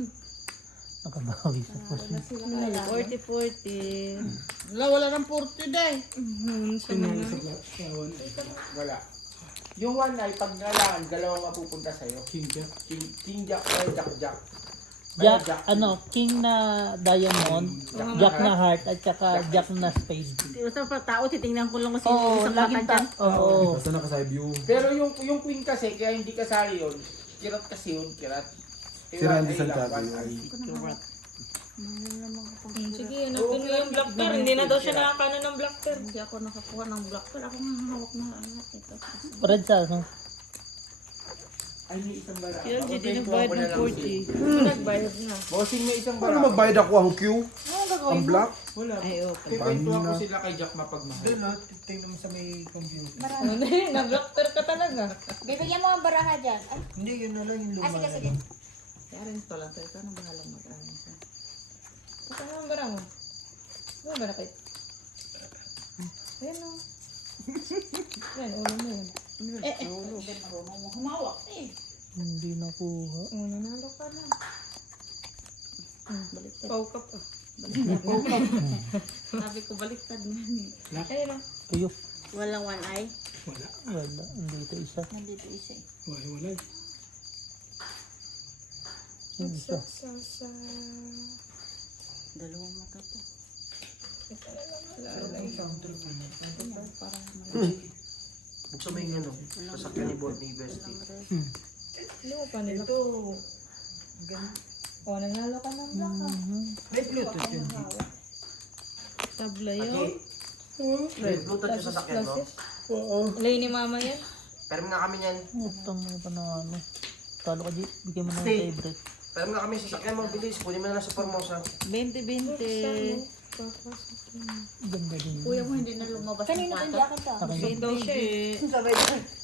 Nakabawi sa pusoy. 40-40. Wala ng 40 day. Sa mga. Wala. Yung one eye, pag nalaan, dalawang mapupunta sa'yo. King jack? King jack or jack. Jack, ano, king na diamond, jack na heart, at saka jack na spade. Basta pa tao, titingnan ko lang kung sino Oo, isang laging mata ta. dyan. Oo. Basta naka-side view. Pero yung queen kasi, kaya hindi kasali yun. Kirat kasi yun, kirat. Si Randy One eye lang, Santiago one yun. eye. Sige, hanapin mo yung black pearl. Hindi na daw siya nakakano ng black pearl. Hindi ako nakakuha ng black pearl. Ako nga hawak na anak ito. Red sa ano? Ay, may isang bara. Yun, hindi Babay ko nagbayad ako na ng lang 40. si- Nagbayad na. Bossing, may isang bara. Paano magbayad ako ang Q? Ang black? Wala. Ay, okay. Kikwento ako sila kay Jack mapagmahal. Doon ha, tingnan mo sa may computer. Hindi, na-black pearl ka talaga. Bibigyan mo ang baraha dyan. Ay, Hindi, yun na lang yung luma. sige, sige. Kaya rin ito lang tayo. Ikaw nang bahalang mag-ano siya. Saan ang bara mo? Ano ba nakit? Ayan o. Ayan, ulo mo yun. Hindi marunong mo humawak eh. Hindi nakuha. Nanalo ka na. Baliktad. Pau ka pa. Sabi ko baliktad na eh. Ayun o. Kayo. Walang one eye. Wala. Andito isa. Nandito isa eh. Sino siya? Dalawang mata to. Buksan mo yung ano, sasakyan ni Board ni Bestie. Hindi mo pa nila. Ito, gan- O, nanalo ka ng black ha. may Bluetooth yun. Tabla yun. Okay. May Bluetooth yung sasakyan, no? Alay ni mama yan. Pero nga kami yan. Utang mo pa na ano. Talo ka di, bigyan mo ng Stay. favorite. Pero nga kami sasakyan mo, bilis. Kunin mo na lang sa Formosa. 20-20. Ganda din. Kuya mo hindi na lumabas. Kanino ang jacket ka? Sa akin, Daw siya eh.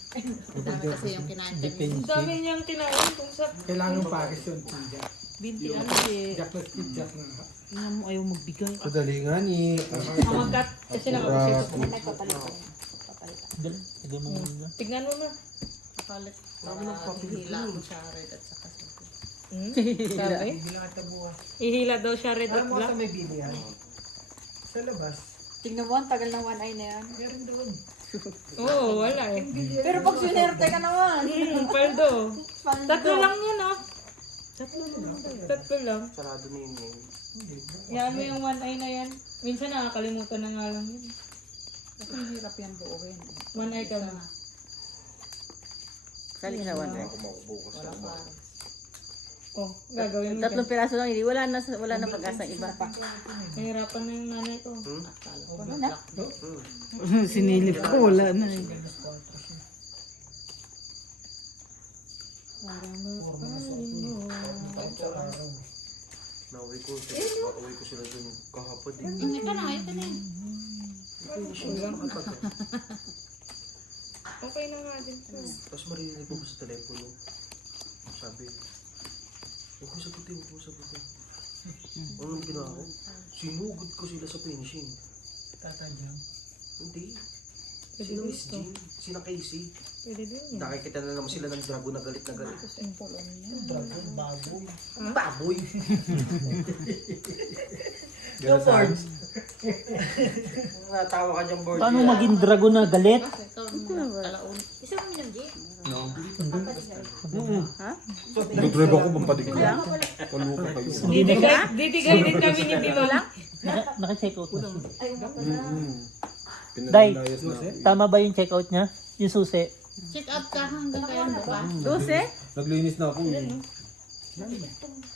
Kasi yung kinain ka niya. Ang defensive. dami niyang kinain kung sa... Kailangan pares yun, Tinja. 20 ano eh. Jack na speed, Jack na. Tingnan mo, ayaw magbigay. Madali nga ni. Mamagat. Kasi nakapasito. Nagpapalit ko. Galing. Lagyan mo muna. Tignan mo na. Kapalit. Hihila ako sa red at saka sa Sabi? Bilang at bukas. Ihila daw siya red at Alam mo black. sa may bilihan? Sa labas. Tingnan mo, ang tagal ng one eye na yan. Meron doon. Oo, wala eh. Pero pag sinerte ka naman. Paldo. Paldo. Tatlo lang yun ah. Tatlo lang. Sarado na yun eh. Yan mo yung one eye na yan. Minsan nakakalimutan na nga lang yun. Kasi ang hirap yan buuin. One eye ka lang. Sali sa one eye. Oh, gagawin mo. Tatlong piraso lang, hindi. Wala na pag-asa iba. Nahirapan na yung nanay ko. Sinilip ko, wala na eh. Nauwi ko sila dun kahapon eh. Okay na nga din to. Tapos marinig ko sa telepono. Sabi, huwag mo sagutin. Anong ginawa ko? Sinugod ko sila sa finishing. Tatadyang. Hindi. Pwede Sino din Miss to. Jean? Sino Casey? Pwede din yun. Nakikita na naman sila ng dragon na galit na galit. Dragon, baboy. Baboy! Galasan. Natawa ka dyan, Board. Paano maging dragon na galit? Isa mo ng jeep. Nag-drive ako, pampadigil. Paluka kayo. Didigay din kami ni Bimang. Naka-check out na siya. Ay, nga pala. Pinaglayas na ako. Tama ba yung check out niya? Yung susi? Check out ka hanggang kayo ba ba? 12? Naglinis na ako eh.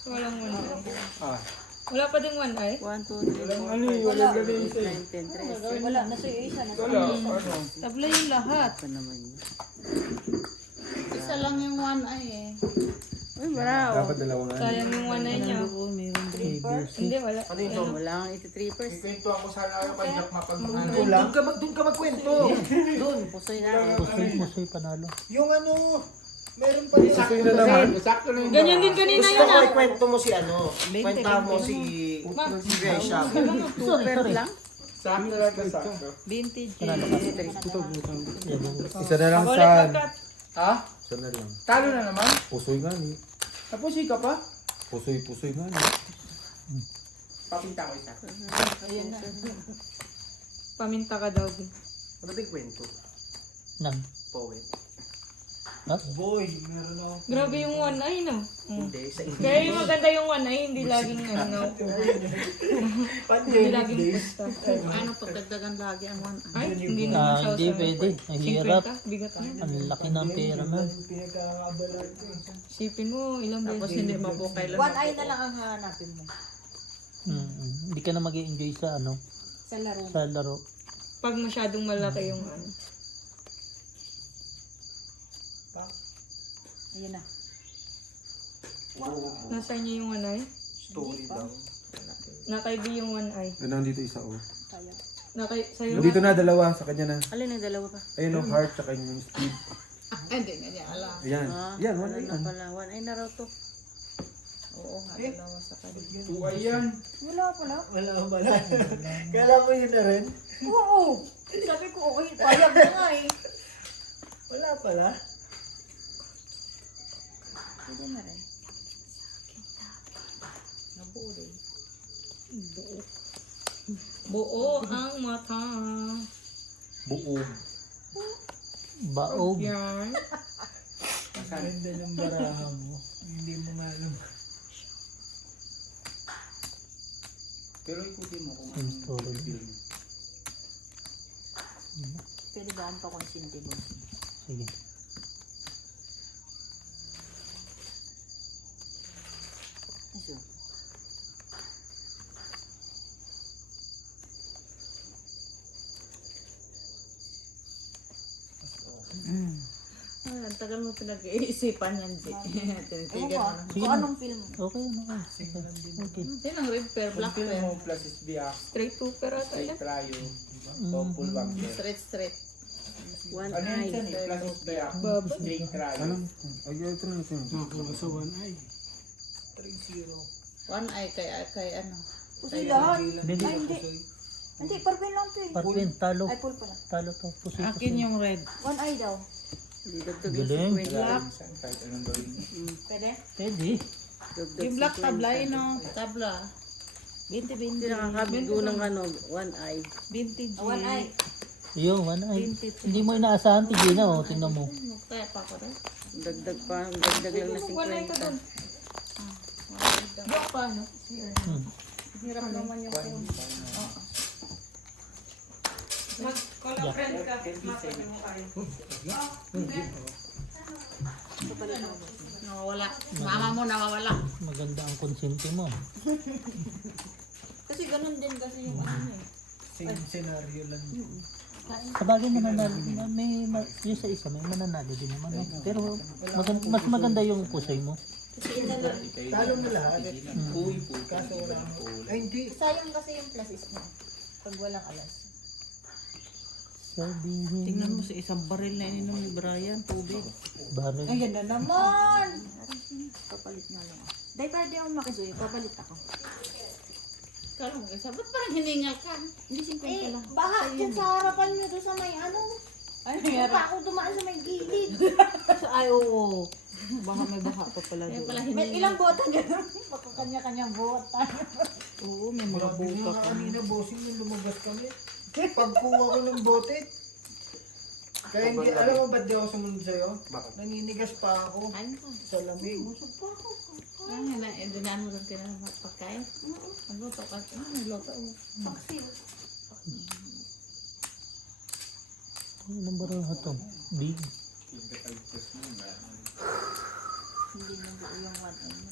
Walang one eye. Wala pa ding one eye? 1, 2, 3, 4, 5, 6, 7, 8, 9, 10, 13. Wala, nasa iyo isa. Tabla yung lahat. Pa naman yun. Isa lang yung one eye eh. Uy, bravo. Dapat dalawa nga. Sayang yung one eye niya. Oo, meron din. Hindi, wala. Ano yun, Tom? Wala kang 83%. Kwento ako sana kayo kay Jack mapag-ano. Doon ka magkwento. Doon. Pusoy na. Pusoy panalo. Yung ano, meron pa rin. Sakto na naman. Sakto lang yun. Ganyan din kanina Gusto yun ko ah. ikwento mo si ano. Kwenta mo si Gracia. Super lang. Sakto lang ka sakto. Vintage. Isa na lang Ulit san. pagkat. Ha? Isa na lang. Talo na naman? Pusoy nga ni. Tapusin ka pa? Pusoy nga ni. Papinta ko isa. Paminta ka daw. Bin. Ano ba yung kwento? Nang. Poet. Boy, meron ako. Grabe yung one eye no. Hindi, sa English. Kaya yung maganda yung one eye, hindi laging ano. Hindi laging pusta. Ano pagdagdagan lagi ang one eye? Ay, hindi naman siya Hindi pwede. Ang hirap. 50, bigat na. Ang laki ng pera man. Pinagkakabalan ko. Sipin mo, ilang Tapos beses. hindi mabukay lang. One eye na lang ang hahanapin mo. Hindi ka na mag-enjoy sa ano, Sa laro. sa laro. Pag masyadong malaki yung ano. Ayun na. Nasaan niyo yung one eye? Story daw. Nakay B yung one eye. Nandito isa oh. Sa'yo. Nandito na dalawa sa kanya na. Alin yung dalawa pa? Ayun oh, heart tsaka yung speed. Hindi nga niya alam. Ayan. Yan, wala Ano yan. na pala? One eye na raw to. Oo nga, dalawa sa kanya. Uway yan. Wala pala. Wala ko pala. Kala mo yun na rin? Oo. Sabi ko, okay, payag na nga eh. Wala pala. Pwede na rin. Nabuo rin. Buo ang mata. Buog. Baog. Yan. Ganda ng baraha mo. Hindi mo nga alam. Pero ikutin mo kung Same story. Pwede ba akong pakonsinti, boss? Sige. Aso. Ay, ang tagal mo pinag-iisipan yan, Zik. Ewan Tinitigan ko, mo na. kung anong film. Okay, okay. Okay. Yan ang red pear, black Film pear. mo plus is biyak, Straight to pear ata straight yan. trayo, topol wag Straight. One Ano eye. yun eh, plus is biyak, straight trayo. Alam, ay, ito na ito. Sa 1 eye. 3-0. One eye kay ano. Pusoy lahat. Hindi. Ay, hindi. Hindi, parpin lang to eh. Parpin, talo. Ay, full pala. Talo to. Pusi, Akin yung red. 1 eye daw. Dagdag Galing. yung 50. Black. Kahit anong gawin. Pwede? Pwede. Dagdag Yung black 50. tablay, no? Tabla. 20. Hindi nakakabigo ng ano, one eye. Vintage. 1 eye. Yung, ano ay. Hindi mo inaasahan, tigina oh. Tingnan mo. Kaya pa ako rin. Dagdag pa, dagdag lang na One eye ka doon. 50. Joke pa, no? Hmm. Hirap naman yung phone. Mag-collaborate ka. Mapapin mo kayo. Nawawala. Mama mo nawawala. Maganda ang konsente mo. Kasi ganun din kasi yung ano eh. Same scenario lang. Sa bagay mananalo, may yung sa isa, may mananalo din naman. No? Pero mas maganda yung pusay mo. Kasi ina na. Talo na lahat. Uy po. Kaso wala mo. Ay, hindi. Sayang kasi yung plus is mo. Pag walang alas. Sabihin. Tingnan mo sa isang baril na ininom ni Brian, tubig. Baril. Ayan na naman! Papalit na lang ako. Dahil para di ako makisuyo, papalit ako. Kala mo kasi, ba't parang hiningal ka? Hindi 50 lang. Baha dyan sa harapan nyo doon sa may ano. Ano yan? Ako dumaan sa may gilid. Ay, oo. Baka may baha pa pala Kaya doon. pala May hiningal. ilang bota dyan. Pagkakanya-kanyang bota. Oo, may mga Grabe buka nga kami. kanina, bossing, nung lumabas kami. Pagkuha ko ng bote. Kaya hindi, alam mo ba't di ako sumunod sa'yo? Bakit? Naninigas pa ako Ano ka? sa lamig. Ano na, dinaan mo doon tinanong pagkain? Nagluto ka. Nagluto. Saksi. Anong baril na ito? Big. Hindi na buo yung one ano.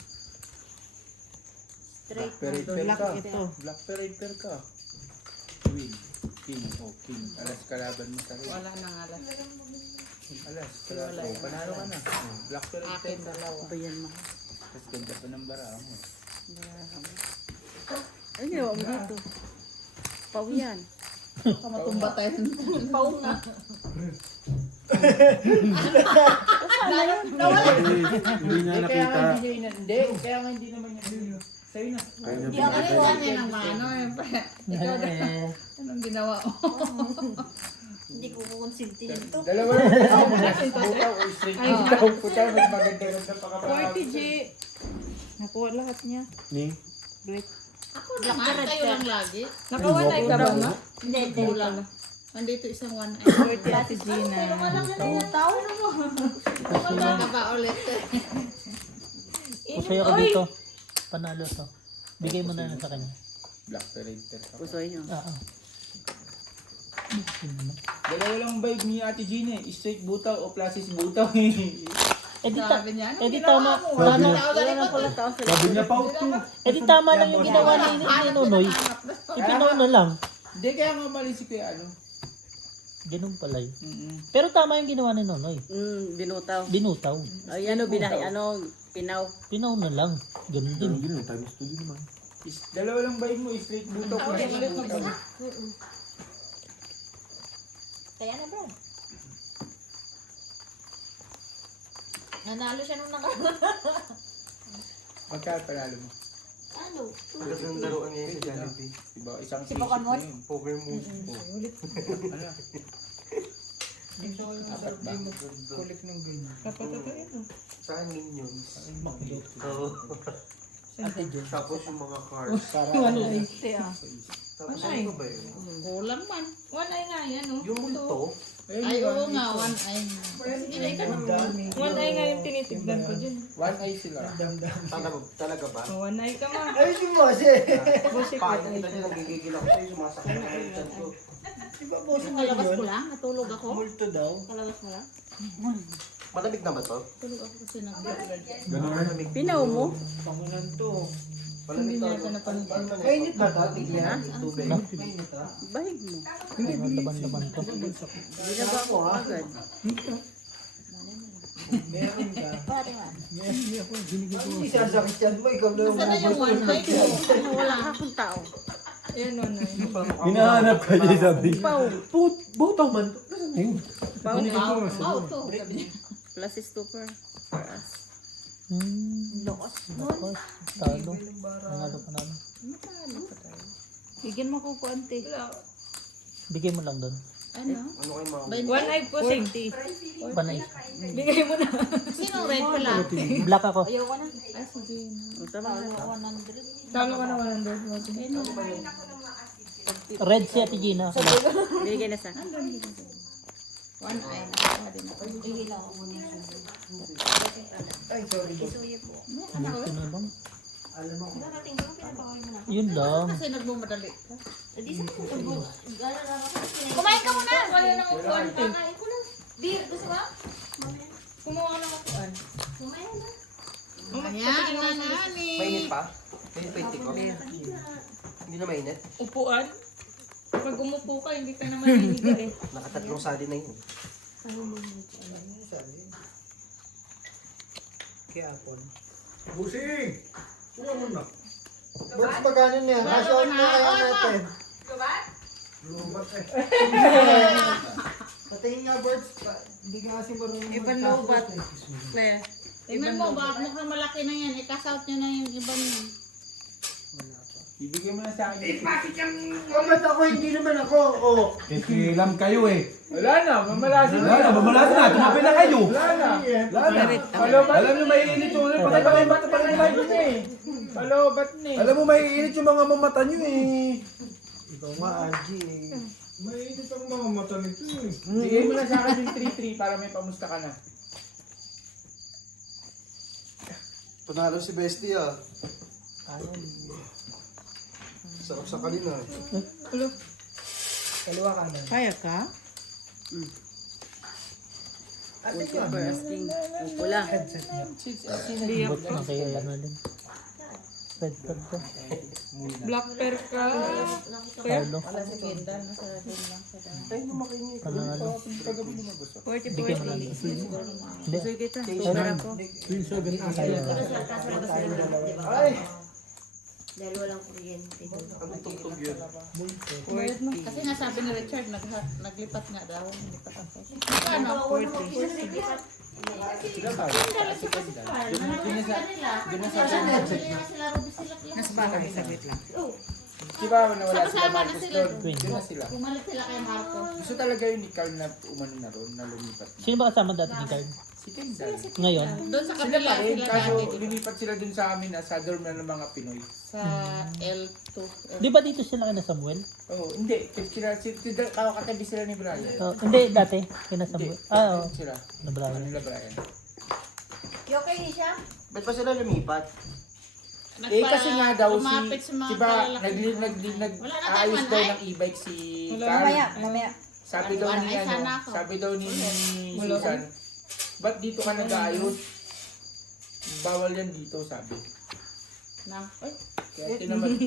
Straight Black na. pair Black ka. ito. Black pair ka. Queen. King. Oh, king. Alas kalaban mo sa rin. Wala nang alas. Alas kalaban. Oh, panalo ka na. Oh, Black pair Akin dalawa. Ba yan, ma? Tapos ganda pa ng bara mo. Ay, ginawa mo dito. Pau yan. Kamatumba tayo. Pau nga. Hindi na nakita. Hindi, kaya nga hindi naman niya. Sa'yo na. Hindi ako Naliwan niya ng mano. Ikaw na. Eh, Anong ginawa mo? Hindi ko kukonsintihin to. Dalawa lang. Butaw o straight. Butaw. Butaw. Mas maganda rin sa pakaparang. 40G. Nakuha lahat niya. Ni? Great. Ako naman. Kayo lang lagi. Nakawanay ka ba ma? Hindi, hindi. Kulang. Nandito isang one eye. 30 Ate Gina. Walang na yung tao na mo. Wala ka ba ulit? Pusoy ako dito. Panalo to. Bigay mo na lang sa kanya. Black pair ka. Pusoy niyo. Oo. Dalawa lang vibe ni Ate Gina eh. Straight butaw o plasis butaw eh. Sabi niya, anong di ginawa tama. mo? Tama. Tao sa likod. Sabi niya pa ito. Di tama lang yung ginawa ni Nonoy. Ipinauna lang. Hindi, kaya nga mali si Kuya ano. Ganun pala yun. Pero tama yung ginawa ni Nonoy. Binutaw. Binutaw. Ay, ano, pinaw. Pinauna lang. Ganun din. Yun lang, time studio naman. Dalawa lang vibe mo, straight butaw plasis butaw. Kaya na bro. Nanalo siya nung nakaraan. Magkano panalo mo? Ano? Kasi ang laruan niya sa Jollibee. Diba, isang Si piso Pokemon? na yun. Poker move. Ano? Gusto ko yung Apat ba? kulik ng ganyan. Sa minions. Makdo. Oo. Tapos yung mga cards. Kaya. Tapos ano ba yun? Kulang man. One eye nga yan, no? Yung multo, Ay, oo nga, one eye nga. Sige na, ikaw na. One eye nga yung tinitignan ko dyan. One eye sila. Talaga ba? Oh, one eye ka ma. Ayusin mo kasi. Bullshit ka Paano kita nilang gigigil ako sa'yo, sumasakit na kayo dyan ko. Di ba bossing mo Kalabas ko yun? lang, natulog ako. Multo daw. Kalabas mo lang. Malamig na ba to? Tulog ako kasi nag-vlog. Malamig. Pinaw mo? Pangunan to. Malamig to. Mainit ba ito? Tignan. Tubig. Mainit ha? Bahig mo. Laban-laban to. Binaba ko agad. Meron ka. Pare nga. Hindi sasakit yan mo. Ikaw na Saan na yung one eye ko? Ano, wala. Akong tao. Ayan, one eye. Hinahanap ka niya sabi. Pau. Butaw man. Pau. Wow, to. Sabi niya. Plus is super. For us. Lokos. Tapos, talo. Nanalo pa namin. Bigyan mo ko po, ante. Bigay mo lang doon. Ano? Ano kayo mga... One eye po, safety. Panay. Bigay mo na. Sino red pala? Black ako. Ayoko na. Ay, sige na. Tama na. 100. Talo ka na 100. Red si Ate Gina. Bigay na sa. One eye. Nakakuha din ako. Bigay lang ako muna. Ay, sorry. Ito na lang. Alam mo. Yun lang. Kasi nagbumadali ka. Kumain ka muna. Wala nang upuan. Beer, gusto ba? Kumuha ka ng upuan. Ayan, nanani. Mainit pa? Mainit pa yung tiko? Hindi na mainit? Upuan? Pag umupo ka, hindi ka naman hiniga eh. Nakatatlong sali na yun. Kaya apon. Busing! Suwa mo na. Boss, magkano na yan? Kasoon na kaya natin. Lubat eh. Patingin nga, Birds. Hindi ka kasi marunong Ibang mag-tapos lobat. eh. Claire. Tingnan mo, baka mukhang malaki na yan. I-cash-out nyo na yung iba niya. Ibigay mo na sa akin. Oh, ba't ako? Hindi naman ako. Oh. Kikilam kayo eh. Wala na, mamalasin Wala na, mamalasin na. Tumabi na kayo. Wala na. Wala na. Alam mo, maiinit yung ulit. Patay pa kayo bata pa rin live niya eh. Palobat na eh. Alam mo, maiinit yung mga mamata nyo eh. Ikaw nga, Angie. Mainit ang mga mata nito eh. Bigay mo na sa akin yung 3-3 para may pamusta ka na. Panalo si Bestie ah. Sarap sa kanina. Kaliwa ka na. Kaya ka? Asan yun? For asking. Pula. Headset niya. Bot na kaya ano din. Red card to. Black pair ka. Talo. Ganda, nasa rin lang sa dami. Panalo. 40-40. Bigay mo lang doon. Hindi. Gusto kita. Super ako. Ay! Dahil walang kuryente. Anong tugtog yun? Kasi nga sabi ni Richard, naglipat nga daw. Naglipat ako. Ano? Nasa bakay. Saglit lang. Di ba nawala sila Sama-sama na Marcos sila. doon? Doon na sila. Bumalik sila kay Marco. Gusto talaga yun ni Carl na umano na ron, na lumipat. Sino ba kasama dati ni Carl? Si Kendall. Ngayon? Doon sa Sila kabila pa rin, sila kaso dati. lumipat sila dun sa amin na sa dorm na ng mga Pinoy. Sa L2. Di ba dito sila kina Samuel? Oo, hindi. Katabi sila ni Brian. Hindi, dati. Kina Samuel. Oo. Sila. Na Brian. Ano nila Brian? Okay, siya? Ba't pa sila lumipat? Eh kasi nga daw lumapit sa mga diba, kalalaki. nag-aayos Wala na tayo, daw ay. ng e-bike si Carl. Mamaya, mamaya. Sabi daw ni Ay, sana ako. sabi daw ni Susan, ba't dito ka nag-aayos? Bawal yan dito, sabi. Ay,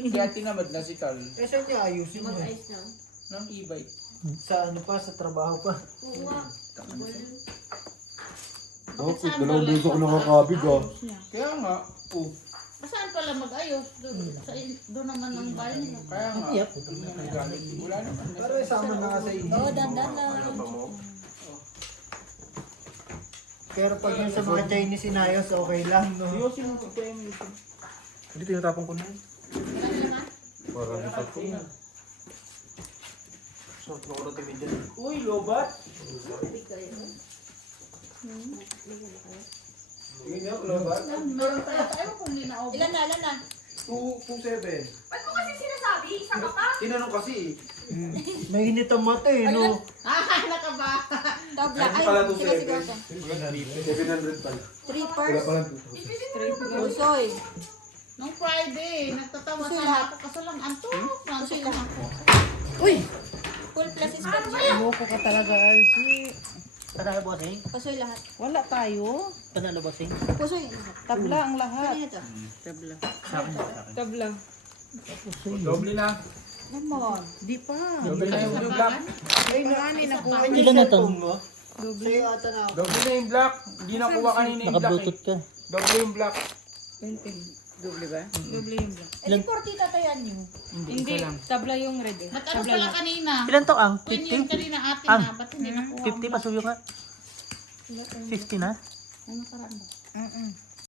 Kaya tinamad na si Carl Eh, saan niya ayusin mo? ng e-bike. Sa ano pa? Sa trabaho pa? Bakit? Dalawang beses ako nakakabig ah. Kaya nga, saan pala mag-ayos? Doon naman ang bahay nila. kaya nga, nagagamit. Wala naman. Pero isama na nga sa inyo. Oo, dandan lang. Pero pag yun sa mga Chinese inayos, okay lang, no? Hindi, tinatapon ko na yun. Marami pa ko. Sarap na ulo kami dyan. Uy, lobat! Yun yung lobat. Meron tayo tayo kung hindi na Ilan na, ilan na? 2-7. Ba't mo kasi sinasabi? Isa ka pa? Tinanong kasi. Mainit ang mata eh, no? Nakaba. Tabla. Hindi Ay, pala sige, 2-7. sige. 700 pala. Wala Trippers. pala 2,000. Pusoy. Nung Friday, nagtatawa Pusoy sana lahat. ako kasi lang antok. Pusoy lang ako. Full plus is ano Loko ka talaga, Alci. Panalo bossing? Pusoy lahat. Wala tayo. Panalo bossing? Pusoy. Tabla ang lahat. Kanina to. Tabla. Sa akin, sa akin. Tabla. Doble na. Come on. Di pa. Doble na yung black. Ay, naani na ko. Ilan na to? Sa'yo ata na ako. Doble na yung black. Hindi na kuha kanina yung black eh. Naka-bluetooth ka. Doble yung black. Doble ba? Doble yung black. Eh, di 40 tatayan nyo. Hindi, tabla yung red eh. Nag-ano pala kanina? Ilan to ang? When yun 50? kanina atin Ang? na, ba't hindi nakuha 50 pasuyo ka? 50 na? Ano karaan ba?